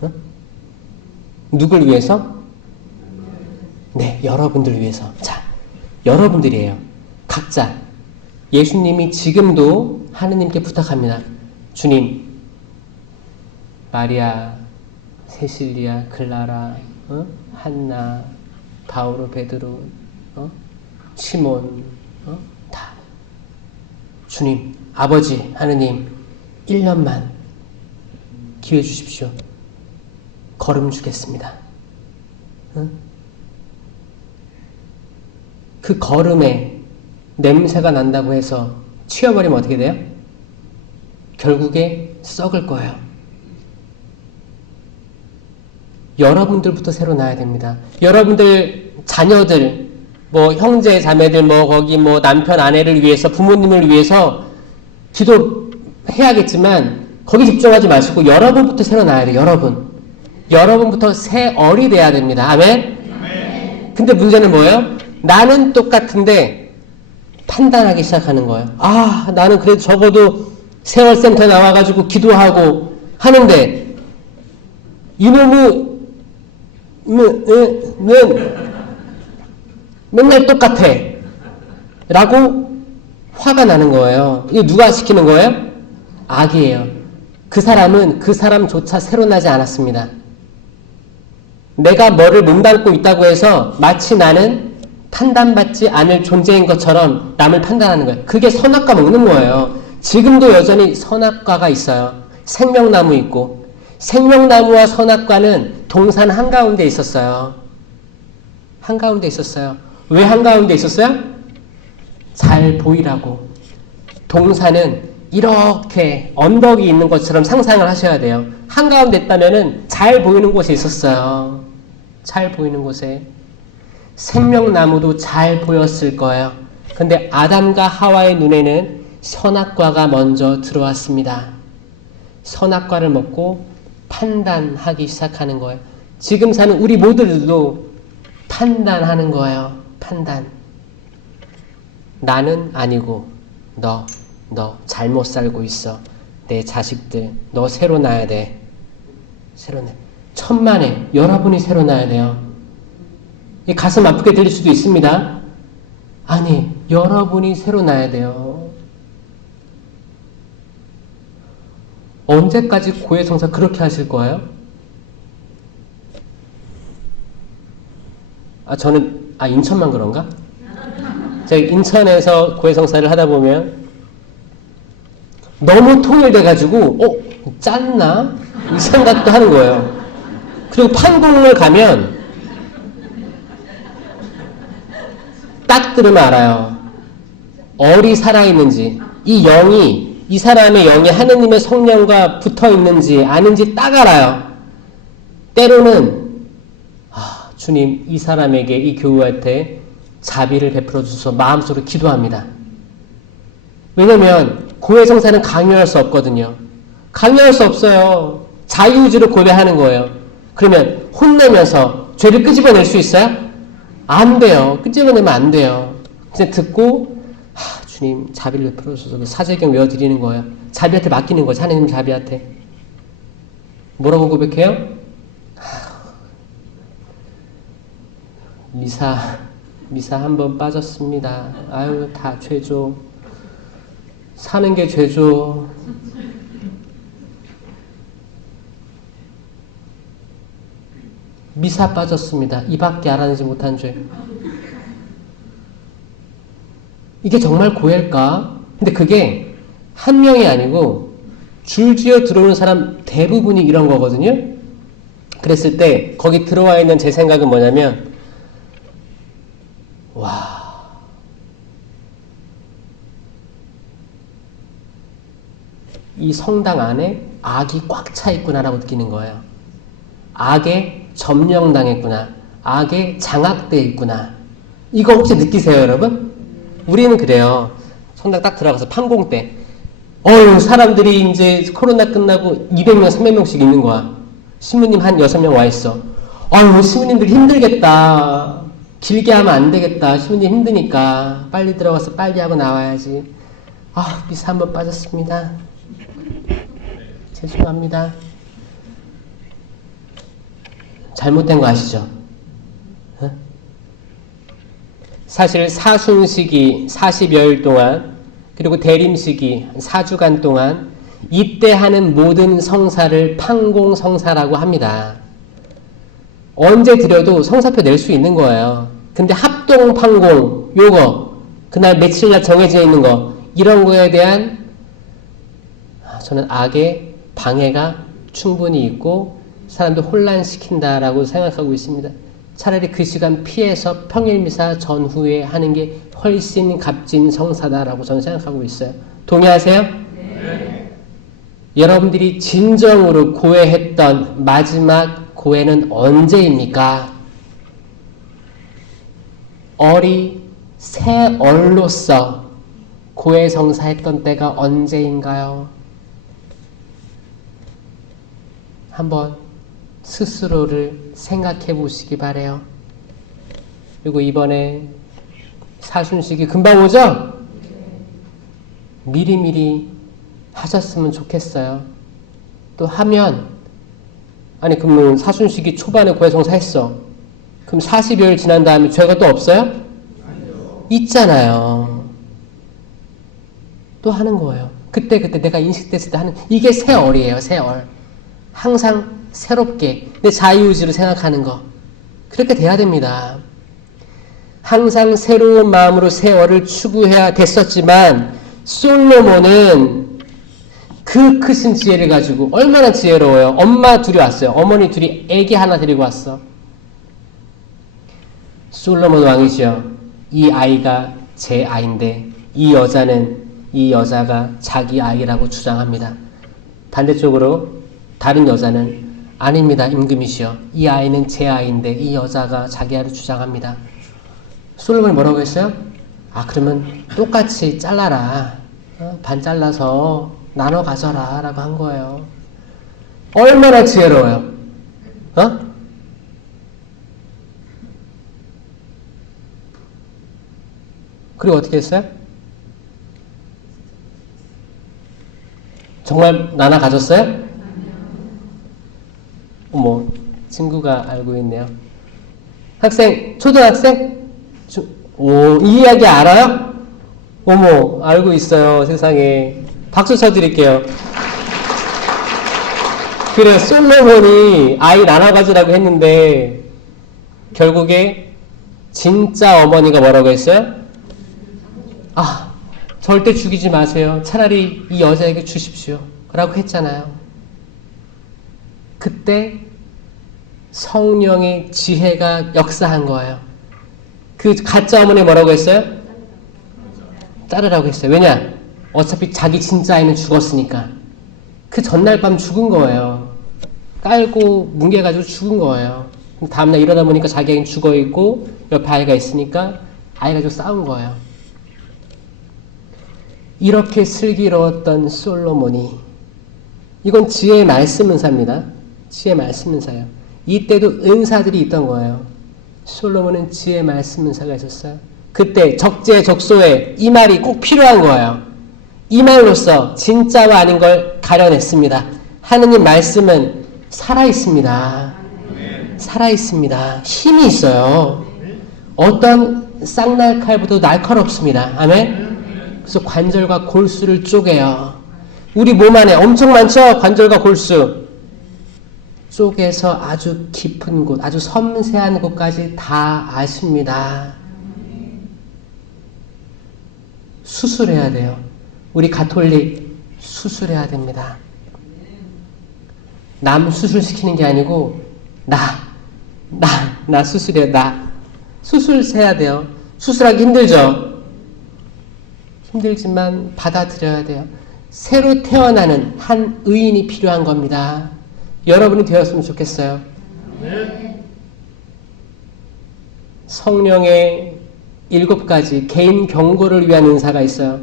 어? 누굴 위해서? 네, 여러분들 위해서. 자, 여러분들이에요. 각자. 예수님이 지금도 하느님께 부탁합니다. 주님, 마리아, 세실리아, 클라라, 한나, 바오로, 베드로, 시몬, 다. 주님, 아버지, 하느님, 1년만 기회 주십시오. 걸음 주겠습니다. 그 걸음에 냄새가 난다고 해서 치워버리면 어떻게 돼요? 결국에 썩을 거예요. 여러분들부터 새로 나야 됩니다. 여러분들 자녀들, 뭐 형제 자매들, 뭐 거기 뭐 남편 아내를 위해서, 부모님을 위해서 기도해야겠지만 거기 집중하지 마시고 여러분부터 새로 나야 돼요. 여러분부터 새 얼이 돼야 됩니다. 아멘? 근데 문제는 뭐예요? 나는 똑같은데 판단하기 시작하는 거예요. 아, 나는 그래도 적어도 세월센터에 나와가지고 기도하고 하는데 이놈은 맨날 똑같아 라고 화가 나는 거예요. 이거 누가 시키는 거예요? 악이에요. 그 사람은 그 사람조차 새로 나지 않았습니다. 내가 뭐를 몸담고 있다고 해서 마치 나는 판단받지 않을 존재인 것처럼 남을 판단하는 거예요. 그게 선악과 먹는 거예요. 지금도 여전히 선악과가 있어요. 생명나무 있고, 생명나무와 선악과는 동산 한가운데 있었어요. 한가운데 있었어요. 왜 한가운데 있었어요? 잘 보이라고. 동산은 이렇게 언덕이 있는 것처럼 상상을 하셔야 돼요. 한가운데 있다면은 잘 보이는 곳에 있었어요. 잘 보이는 곳에. 생명나무도 잘 보였을 거예요. 근데 아담과 하와의 눈에는 선악과가 먼저 들어왔습니다. 선악과를 먹고 판단하기 시작하는 거예요. 지금 사는 우리 모두들도 판단하는 거예요. 판단. 나는 아니고 너 잘못 살고 있어. 내 자식들 너 새로 나야 돼. 새로 나. 천만에 여러분이 새로 나야 돼요. 가슴 아프게 들릴 수도 있습니다. 아니, 여러분이 새로 나야 돼요. 언제까지 고해성사 그렇게 하실 거예요? 저는 인천만 그런가? 제가 인천에서 고해성사를 하다 보면 너무 통일돼가지고 짰나? 이 생각도 하는 거예요. 그리고 판공을 가면 딱 들으면 알아요. 얼이 살아있는지, 이 영이, 이 사람의 영이 하느님의 성령과 붙어있는지 아닌지 딱 알아요. 때로는 주님, 이 사람에게, 이 교우한테 자비를 베풀어 주셔서 마음속으로 기도합니다. 왜냐면 고해성사는 강요할 수 없거든요. 강요할 수 없어요. 자유의지로 고백하는 거예요. 그러면 혼내면서 죄를 끄집어낼 수 있어요? 안 돼요. 끄집어내면 안 돼요. 이제 듣고 주님 자비를 베풀어 주셔서 사제경 외워드리는 거예요. 자비한테 맡기는 거예요. 하나님 자비한테. 뭐라고 고백해요? 미사 한 번 빠졌습니다. 아유, 다 죄죠. 사는 게 죄죠. 미사 빠졌습니다. 이밖에 알아내지 못한 죄. 이게 정말 고해일까? 근데 그게 한 명이 아니고 줄지어 들어오는 사람 대부분이 이런 거거든요. 그랬을 때 거기 들어와 있는 제 생각은 뭐냐면 이 성당 안에 악이 꽉 차 있구나라고 느끼는 거예요. 악에 점령당했구나. 악에 장악되어 있구나. 이거 혹시 느끼세요, 여러분? 우리는 그래요. 성당 딱 들어가서 판공 때 사람들이 이제 코로나 끝나고 200명, 300명씩 있는 거야. 신부님 한 6명 와 있어. 신부님들 힘들겠다. 길게 하면 안 되겠다. 신부님 힘드니까 빨리 들어가서 빨리 하고 나와야지. 아, 미사 한번 빠졌습니다. 죄송합니다. 잘못된 거 아시죠? 어? 사실 사순시기 40여일 동안 그리고 대림시기 4주간 동안 이때 하는 모든 성사를 판공성사라고 합니다. 언제 드려도 성사표 낼 수 있는 거예요. 근데 합동판공 요거 그날 며칠날 정해져 있는 거 이런 거에 대한 저는 악의 방해가 충분히 있고 사람들 혼란시킨다라고 생각하고 있습니다. 차라리 그 시간 피해서 평일미사 전후에 하는 게 훨씬 값진 성사다라고 저는 생각하고 있어요. 동의하세요? 네. 여러분들이 진정으로 고해했던 마지막 고해는 언제입니까? 어리 새 얼로서 고해 성사했던 때가 언제인가요? 한번 스스로를 생각해 보시기 바래요. 그리고 이번에 사순식이 금방 오죠? 미리미리 하셨으면 좋겠어요. 또 하면 아니 그러면 사순식이 초반에 고해성사 했어. 그럼 40여일 지난 다음에 죄가 또 없어요? 아니요. 있잖아요. 또 하는 거예요. 그때 내가 인식됐을 때 하는 이게 세월이에요. 세월. 항상 새롭게 내 자유의지로 생각하는 거 그렇게 돼야 됩니다. 항상 새로운 마음으로 세월을 추구해야 됐었지만 솔로몬은 그 크신 지혜를 가지고 얼마나 지혜로워요. 엄마 둘이 왔어요. 어머니 둘이 애기 하나 데리고 왔어. 솔로몬 왕이죠. 이 아이가 제 아이인데 이 여자가 자기 아이라고 주장합니다. 반대쪽으로 다른 여자는 아닙니다. 임금이시여. 이 아이는 제 아이인데 이 여자가 자기 아이를 주장합니다. 솔로몬이 뭐라고 했어요? 아 그러면 똑같이 잘라라. 반 잘라서 나눠 가져라 라고 한 거예요. 얼마나 지혜로워요. 그리고 어떻게 했어요? 정말 나눠 가졌어요? 어머, 친구가 알고 있네요. 학생, 초등학생? 이 이야기 알아요? 어머, 알고 있어요. 세상에. 박수 쳐드릴게요. 그래요. 솔로몬이 아이 나눠 가지라고 했는데 결국에 진짜 어머니가 뭐라고 했어요? 아, 절대 죽이지 마세요. 차라리 이 여자에게 주십시오. 라고 했잖아요. 그때 성령의 지혜가 역사한 거예요. 그 가짜 어머니 뭐라고 했어요? 자르라고 했어요. 왜냐? 어차피 자기 진짜 아이는 죽었으니까. 그 전날 밤 죽은 거예요. 깔고 뭉개가지고 죽은 거예요. 다음날 일어나 보니까 자기 아이는 죽어있고 옆에 아이가 있으니까 아이 가지고 싸운 거예요. 이렇게 슬기로웠던 솔로몬이 이건 지혜의 말씀 은사입니다. 지혜의 말씀 은사예요. 이때도 은사들이 있던 거예요. 솔로몬은 지혜의 말씀 은사가 있었어요. 그때 적재적소에 이 말이 꼭 필요한 거예요. 이 말로써 진짜와 아닌 걸 가려냈습니다. 하느님 말씀은 살아있습니다. 살아있습니다. 힘이 있어요. 어떤 쌍날칼보다 날카롭습니다. 아멘? 그래서 관절과 골수를 쪼개요. 우리 몸 안에 엄청 많죠? 관절과 골수. 쪼개서 아주 깊은 곳, 아주 섬세한 곳까지 다 아십니다. 수술해야 돼요. 우리 가톨릭 수술해야 됩니다. 남 수술시키는 게 아니고 나 수술해요. 나 수술해야 돼요. 수술하기 힘들죠? 힘들지만 받아들여야 돼요. 새로 태어나는 한 의인이 필요한 겁니다. 여러분이 되었으면 좋겠어요. 성령의 7가지 개인 경고를 위한 은사가 있어요.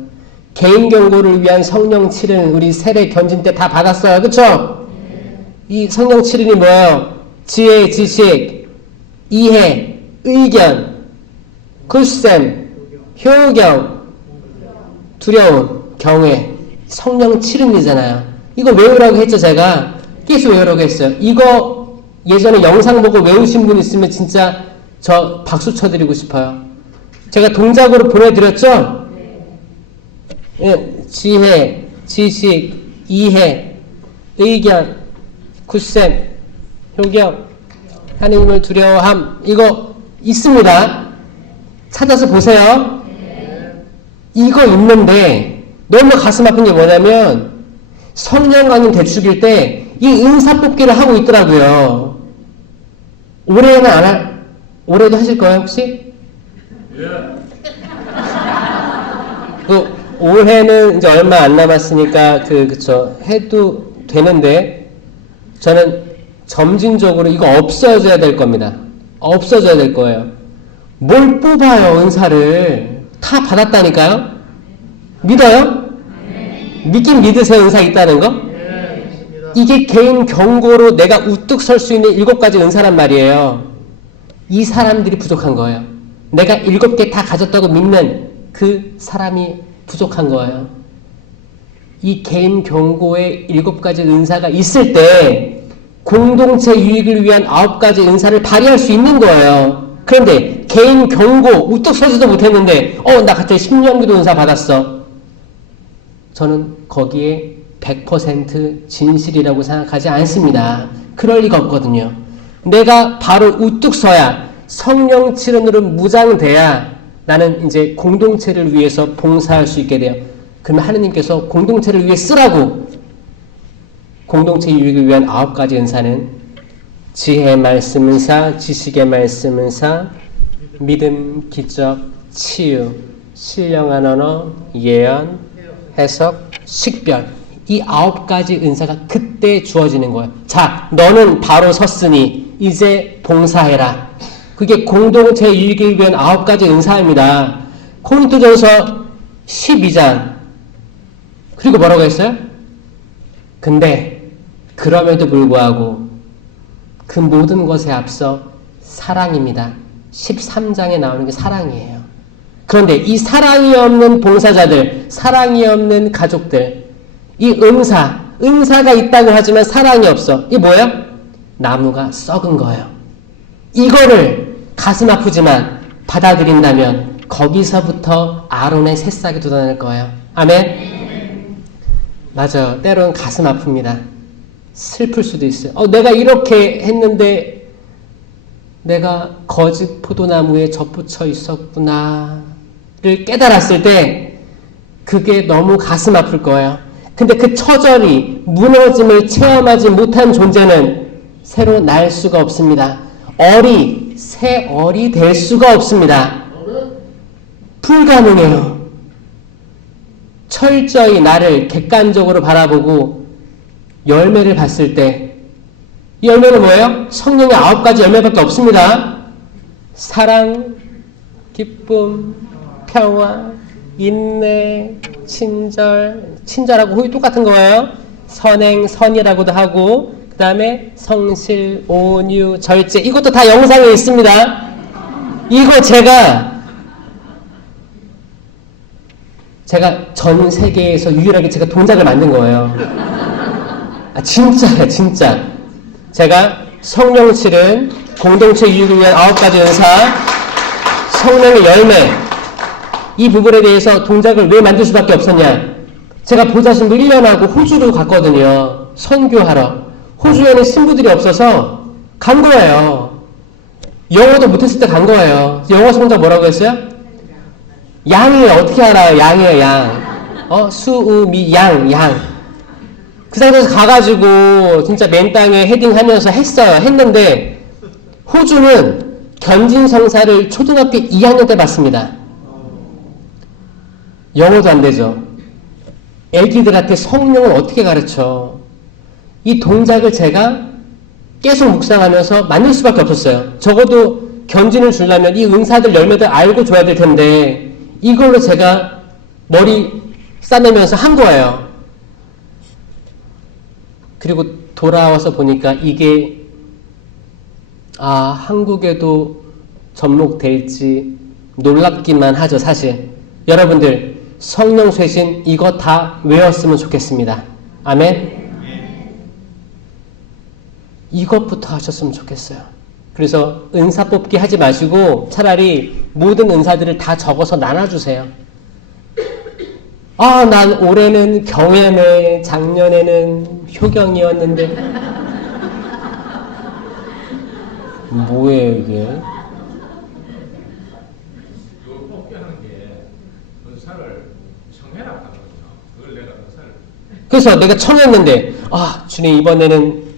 개인 경고를 위한 성령 칠은 우리 세례 견진 때 다 받았어요. 그렇죠? 이 성령 칠은이 뭐예요? 지혜, 지식, 이해, 의견, 굳셈, 효경, 두려움, 경외, 성령 칠은이잖아요. 이거 외우라고 했죠, 제가. 계속 외우라고 했어요. 이거 예전에 영상 보고 외우신 분 있으면 진짜 저 박수 쳐드리고 싶어요. 제가 동작으로 보내드렸죠? 예, 지혜, 지식, 이해, 의견, 굳셈, 효경, 하나님을 두려워함. 이거 있습니다. 찾아서 보세요. 이거 있는데 너무 가슴 아픈 게 뭐냐면 성령 강림 대축일 때 이 은사 뽑기를 하고 있더라고요. 올해는 올해도 하실 거예요 혹시? 그 올해는 이제 얼마 안 남았으니까 그쵸 해도 되는데 저는 점진적으로 이거 없어져야 될 겁니다. 없어져야 될 거예요. 뭘 뽑아요 은사를 다 받았다니까요. 믿어요? 믿긴 믿으세요 은사 있다는 거? 이게 개인 경고로 내가 우뚝 설 수 있는 7가지 은사란 말이에요. 이 사람들이 부족한 거예요. 내가 7개 다 가졌다고 믿는 그 사람이 부족한 거예요. 이 개인 경고에 7가지 은사가 있을 때 공동체 유익을 위한 9가지 은사를 발휘할 수 있는 거예요. 그런데 개인 경고 우뚝 서지도 못했는데 나 갑자기 10년기도 은사 받았어. 저는 거기에 100% 진실이라고 생각하지 않습니다. 그럴 리가 없거든요. 내가 바로 우뚝 서야 성령 칠은으로 무장돼야 나는 이제 공동체를 위해서 봉사할 수 있게 돼요. 그러면 하느님께서 공동체를 위해 쓰라고 공동체 유익을 위한 9가지 은사는 지혜의 말씀 은사, 지식의 말씀 은사, 믿음, 기적, 치유, 신령한 언어, 예언, 해석, 식별 이 9가지 은사가 그때 주어지는 거예요. 자, 너는 바로 섰으니 이제 봉사해라. 그게 공동체 유익을 위한 9가지 은사입니다. 고린도전서 12장 그리고 뭐라고 했어요? 근데 그럼에도 불구하고 그 모든 것에 앞서 사랑입니다. 13장에 나오는 게 사랑이에요. 그런데 이 사랑이 없는 봉사자들, 사랑이 없는 가족들, 이 은사가 있다고 하지만 사랑이 없어. 이게 뭐예요? 나무가 썩은 거예요. 이거를 가슴 아프지만 받아들인다면 거기서부터 아론의 새싹이 돋아날 거예요. 아멘? 맞아요. 때로는 가슴 아픕니다. 슬플 수도 있어요. 내가 이렇게 했는데 내가 거짓 포도나무에 접붙여 있었구나를 깨달았을 때 그게 너무 가슴 아플 거예요. 근데 그 처절히 무너짐을 체험하지 못한 존재는 새로 날 수가 없습니다. 새 얼이 될 수가 없습니다. 불가능해요. 철저히 나를 객관적으로 바라보고 열매를 봤을 때 이 열매는 뭐예요? 성령의 9가지 열매밖에 없습니다. 사랑, 기쁨, 평화, 인내, 친절하고 호의 똑같은 거예요. 선행, 선이라고도 하고 그 다음에 성실, 온유, 절제 이것도 다 영상에 있습니다. 이거 제가 전 세계에서 유일하게 제가 동작을 만든 거예요. 진짜야 진짜. 제가 성령 칠은 공동체 유익을 위한 9가지 은사, 성령의 열매 이 부분에 대해서 동작을 왜 만들 수밖에 없었냐. 제가 보좌신부 1년하고 호주로 갔거든요. 선교하러. 호주에는 신부들이 없어서 간 거예요. 영어도 못했을 때 간 거예요. 영어 성적 뭐라고 했어요? 양이에요. 어떻게 알아요? 양이에요. 양. 수우미 양. 그 상태에서 가가지고 진짜 맨 땅에 헤딩하면서 했는데 호주는 견진성사를 초등학교 2학년 때 봤습니다. 영어도 안 되죠. 애기들한테 성령을 어떻게 가르쳐. 이 동작을 제가 계속 묵상하면서 만들 수밖에 없었어요. 적어도 견진을 주려면 이 은사들 열매들 알고 줘야 될 텐데 이걸로 제가 머리 싸매면서 한 거예요. 그리고 돌아와서 보니까 이게 한국에도 접목될지 놀랍기만 하죠, 사실. 여러분들 성령 쇄신 이거 다 외웠으면 좋겠습니다. 아멘? 이것부터 하셨으면 좋겠어요. 그래서 은사 뽑기 하지 마시고 차라리 모든 은사들을 다 적어서 나눠주세요. 아, 난 올해는 경외네, 작년에는 효경이었는데. 뭐예요, 이게? 이거 뽑기 하는 게 은사를 청해라 하거든요. 그걸 내가 은사를. 그래서 내가 청했는데, 아, 주님 이번에는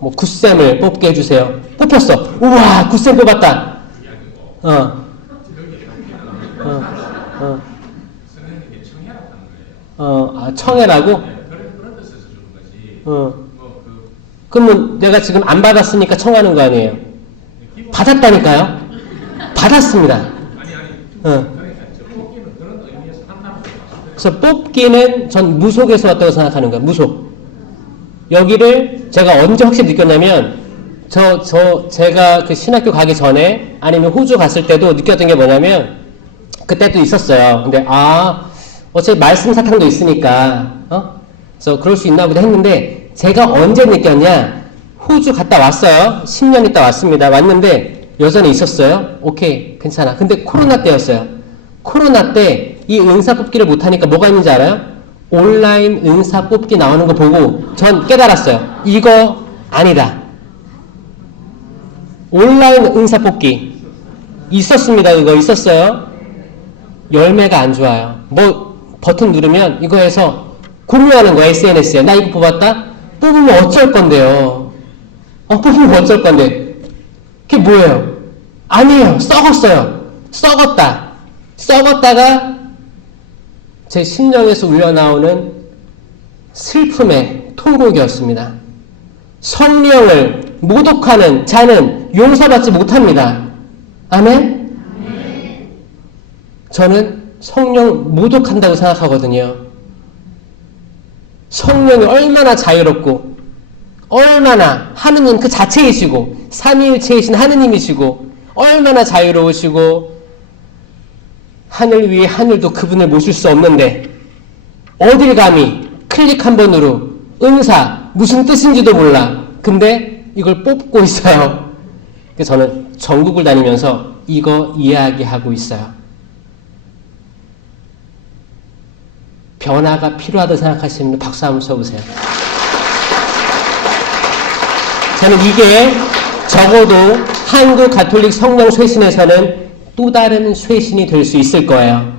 뭐 굿샘을 뽑게 해주세요. 뽑혔어. 우와, 굿샘 뽑았다. 그게 아니고 어, 여기 어. 선생님이 청해라 하는 거예요. 청해라고? 네, 그런 뜻에서 주는 거지. 어. 그 그러면 내가 지금 안 받았으니까 청하는 거 아니에요? 받았다니까요? 받았습니다. 아니 어. 그러니까 저 뽑기는 그런 의미에서 한다는 거 맞아요. 그래서 뽑기는 전 무속에서 왔다고 생각하는 거예요. 무속. 여기를 제가 언제 확실히 느꼈냐면 제가 그 신학교 가기 전에 아니면 호주 갔을 때도 느꼈던 게 뭐냐면 그때도 있었어요. 근데 어차피 말씀 사탕도 있으니까 그래서 그럴 수 있나 보다 했는데 제가 언제 느꼈냐? 호주 갔다 왔어요. 10년 있다 왔습니다. 왔는데 여전히 있었어요. 오케이, 괜찮아. 근데 코로나 때였어요. 코로나 때 이 은사 뽑기를 못하니까 뭐가 있는지 알아요? 온라인 은사 뽑기 나오는 거 보고 전 깨달았어요. 이거 아니다. 온라인 은사 뽑기 있었습니다. 이거 있었어요. 열매가 안 좋아요. 뭐 버튼 누르면 이거에서 공유하는 거야. SNS에. 나 이거 뽑았다? 뽑으면 어쩔 건데요. 뽑으면 어쩔 건데. 그게 뭐예요? 아니에요. 썩었어요. 썩었다가 제 심령에서 울려나오는 슬픔의 통곡이었습니다. 성령을 모독하는 자는 용서받지 못합니다. 아멘? 저는 성령 모독한다고 생각하거든요. 성령이 얼마나 자유롭고 얼마나 하느님 그 자체이시고 삼위일체이신 하느님이시고 얼마나 자유로우시고 하늘 위에 하늘도 그분을 모실 수 없는데 어딜 감히 클릭 한 번으로 은사 무슨 뜻인지도 몰라. 근데 이걸 뽑고 있어요. 그래서 저는 전국을 다니면서 이거 이야기하고 있어요. 변화가 필요하다고 생각하시는 분 박수 한번 쳐보세요. 저는 이게 적어도 한국 가톨릭 성령 쇄신에서는 또 다른 쇄신이 될 수 있을 거예요.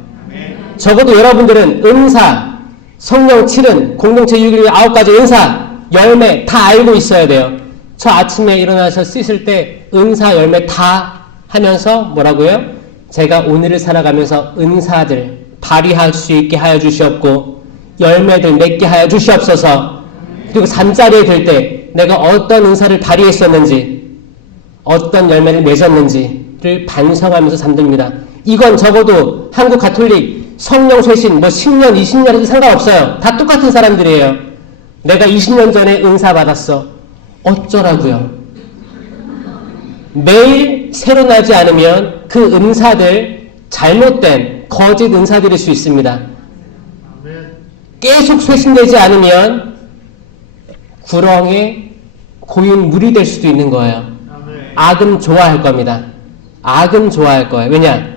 적어도 여러분들은 은사, 성령 7은 공동체 6일 9가지 은사, 열매 다 알고 있어야 돼요. 저 아침에 일어나서 씻을 때 은사 열매 다 하면서 뭐라고요? 제가 오늘을 살아가면서 은사들 발휘할 수 있게 하여 주시옵고 열매들 맺게 하여 주시옵소서. 그리고 잠자리에 들 때 내가 어떤 은사를 발휘했었는지 어떤 열매를 맺었는지를 반성하면서 잠듭니다. 이건 적어도 한국 가톨릭 성령 쇄신 10년 20년 해도 상관없어요. 다 똑같은 사람들이에요. 내가 20년 전에 은사 받았어. 어쩌라고요? 매일 새로 나지 않으면 그 은사들 잘못된 거짓 은사들일 수 있습니다. 계속 쇄신되지 않으면 구렁에 고인 물이 될 수도 있는 거예요. 악은 좋아할 겁니다. 악은 좋아할 거예요. 왜냐?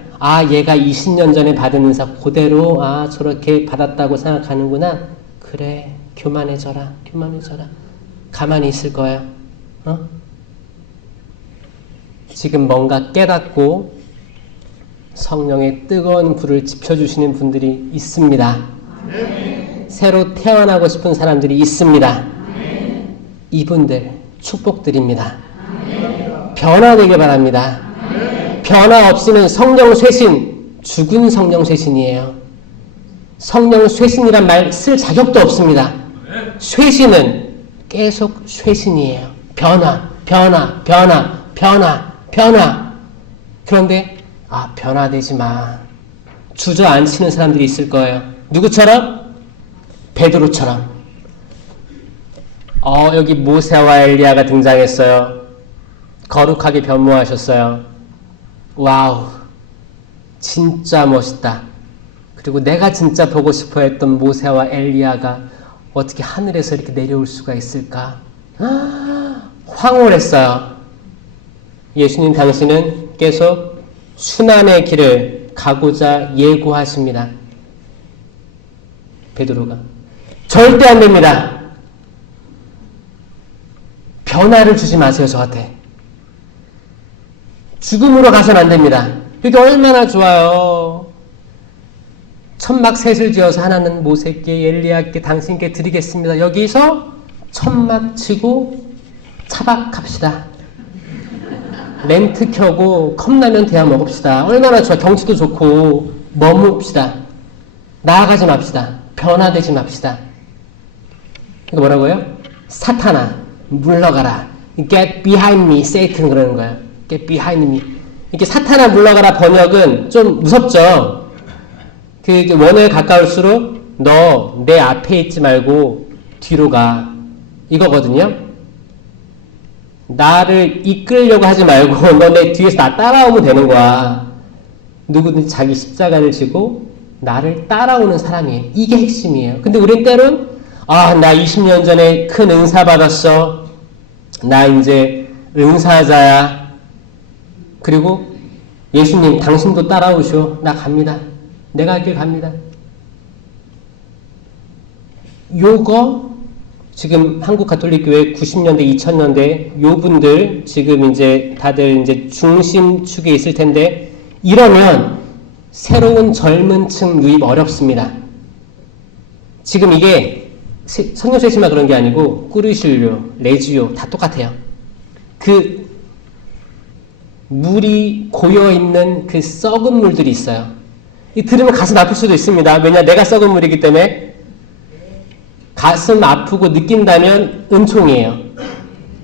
얘가 20년 전에 받은 은사 그대로 저렇게 받았다고 생각하는구나. 그래, 교만해져라. 가만히 있을 거예요. 지금 뭔가 깨닫고 성령의 뜨거운 불을 지펴주시는 분들이 있습니다. 새로 태어나고 싶은 사람들이 있습니다. 이분들 축복드립니다. 변화되길 바랍니다. 변화 없이는 성령 쇄신, 죽은 성령 쇄신이에요. 성령 쇄신이란 말 쓸 자격도 없습니다. 쇄신은 계속 쇄신이에요. 변화. 그런데 변화되지 마. 주저앉히는 사람들이 있을 거예요. 누구처럼? 베드로처럼. 여기 모세와 엘리야가 등장했어요. 거룩하게 변모하셨어요. 와우, 진짜 멋있다. 그리고 내가 진짜 보고 싶어 했던 모세와 엘리야가 어떻게 하늘에서 이렇게 내려올 수가 있을까? 황홀했어요. 예수님 당신은 계속 순환의 길을 가고자 예고하십니다. 베드로가 절대 안 됩니다. 변화를 주지 마세요, 저한테. 죽음으로 가서는 안 됩니다. 이게 얼마나 좋아요. 천막 셋을 지어서 하나는 모세께 엘리야께 당신께 드리겠습니다. 여기서 천막 치고 차박합시다. 렌트 켜고 컵라면 대야 먹읍시다. 얼마나 좋아. 경치도 좋고 머뭅시다. 나아가지 맙시다. 변화되지 맙시다. 이거 뭐라고요? 사탄아 물러가라. Get behind me, Satan 그러는 거예요. Get behind me. 이렇게 사탄아 물러가라 번역은 좀 무섭죠. 그 원어에 가까울수록 너 내 앞에 있지 말고 뒤로 가. 이거거든요. 나를 이끌려고 하지 말고 너 내 뒤에서 나 따라오면 되는 거야. 누구든지 자기 십자가를 지고 나를 따라오는 사람이에요. 이게 핵심이에요. 근데 우린 때론 나 20년 전에 큰 은사 받았어. 나 이제 은사자야. 그리고 예수님 당신도 따라오쇼. 나 갑니다. 내가 할 길 갑니다. 요거 지금 한국 가톨릭 교회 90년대 2000년대 요 분들 지금 이제 다들 이제 중심축에 있을 텐데 이러면 새로운 젊은 층 유입 어렵습니다. 지금 이게 성령세시만 그런 게 아니고 꾸르실료, 레지오 다 똑같아요. 그 물이 고여있는 그 썩은 물들이 있어요. 이 들으면 가슴 아플 수도 있습니다. 왜냐 내가 썩은 물이기 때문에 가슴 아프고 느낀다면 은총이에요.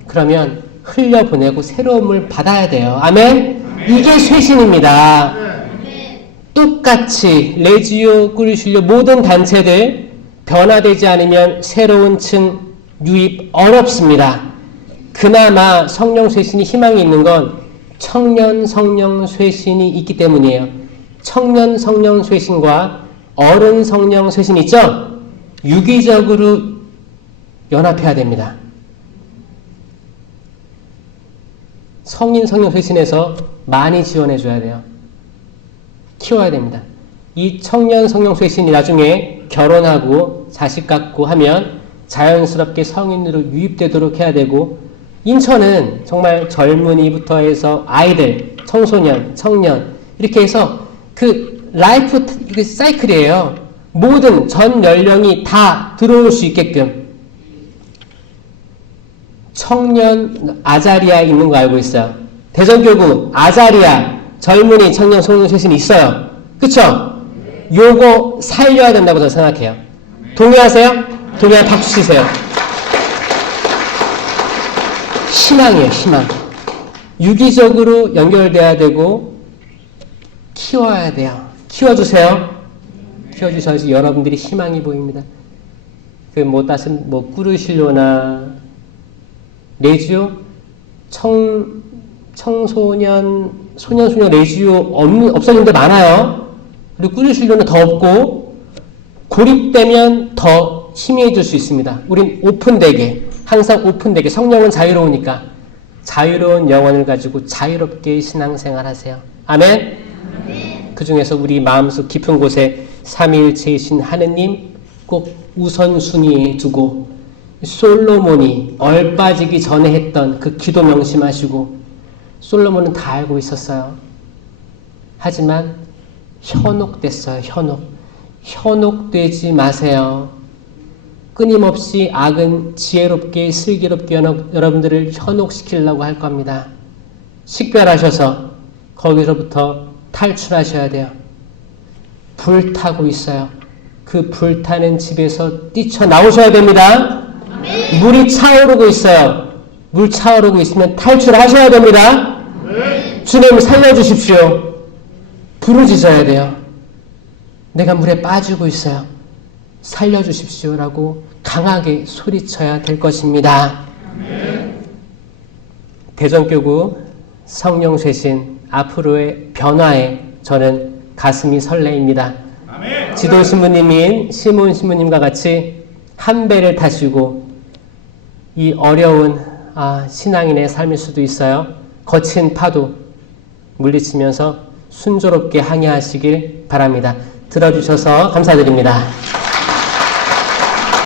그러면 흘려보내고 새로운 물 받아야 돼요. 아멘? 이게 쇄신입니다. 똑같이 레지오, 꾸르실료 모든 단체들 변화되지 않으면 새로운 층 유입 어렵습니다. 그나마 성령 쇄신이 희망이 있는 건 청년 성령 쇄신이 있기 때문이에요. 청년 성령 쇄신과 어른 성령 쇄신 있죠? 유기적으로 연합해야 됩니다. 성인 성령 쇄신에서 많이 지원해줘야 돼요. 키워야 됩니다. 이 청년 성령 쇄신이 나중에 결혼하고 자식 갖고 하면 자연스럽게 성인으로 유입되도록 해야 되고 인천은 정말 젊은이부터 해서 아이들, 청소년, 청년 이렇게 해서 그 라이프 사이클이에요. 모든 전 연령이 다 들어올 수 있게끔 청년 아자리아 있는 거 알고 있어요. 대전교구 아자리아 젊은이 청년 성령 쇄신이 있어요. 그쵸? 요거 살려야 된다고 저는 생각해요. 동의하세요? 동의하면 박수 치세요. 희망이에요, 희망. 유기적으로 연결돼야 되고 키워야 돼요. 키워주세요. 키워주셔야지 여러분들이 희망이 보입니다. 꾸르실로나 레지오 청소년 소년 레지오 없어진 데 많아요. 그리고 꾸르실로는 더 없고 고립되면 더 희미해질 수 있습니다. 우린 오픈되게 항상 오픈되게 성령은 자유로우니까 자유로운 영혼을 가지고 자유롭게 신앙생활 하세요. 아멘? 그 중에서 우리 마음속 깊은 곳에 삼위일체이신 하느님 꼭 우선순위에 두고 솔로몬이 얼빠지기 전에 했던 그 기도 명심하시고 솔로몬은 다 알고 있었어요. 하지만 현혹됐어요. 현혹되지 마세요. 끊임없이 악은 지혜롭게 슬기롭게 여러분들을 현혹시키려고 할 겁니다. 식별하셔서 거기서부터 탈출하셔야 돼요. 불타고 있어요. 그 불타는 집에서 뛰쳐나오셔야 됩니다. 아멘. 물이 차오르고 있어요. 물 차오르고 있으면 탈출하셔야 됩니다. 아멘. 주님 살려주십시오. 부르짖어야 돼요. 내가 물에 빠지고 있어요. 살려주십시오라고 강하게 소리쳐야 될 것입니다. 아멘. 대전교구 성령쇄신 앞으로의 변화에 저는 가슴이 설레입니다. 아멘. 지도 신부님인 시몬 신부님과 같이 한 배를 타시고 이 어려운 신앙인의 삶일 수도 있어요. 거친 파도 물리치면서 순조롭게 항해하시길 바랍니다. 들어주셔서 감사드립니다.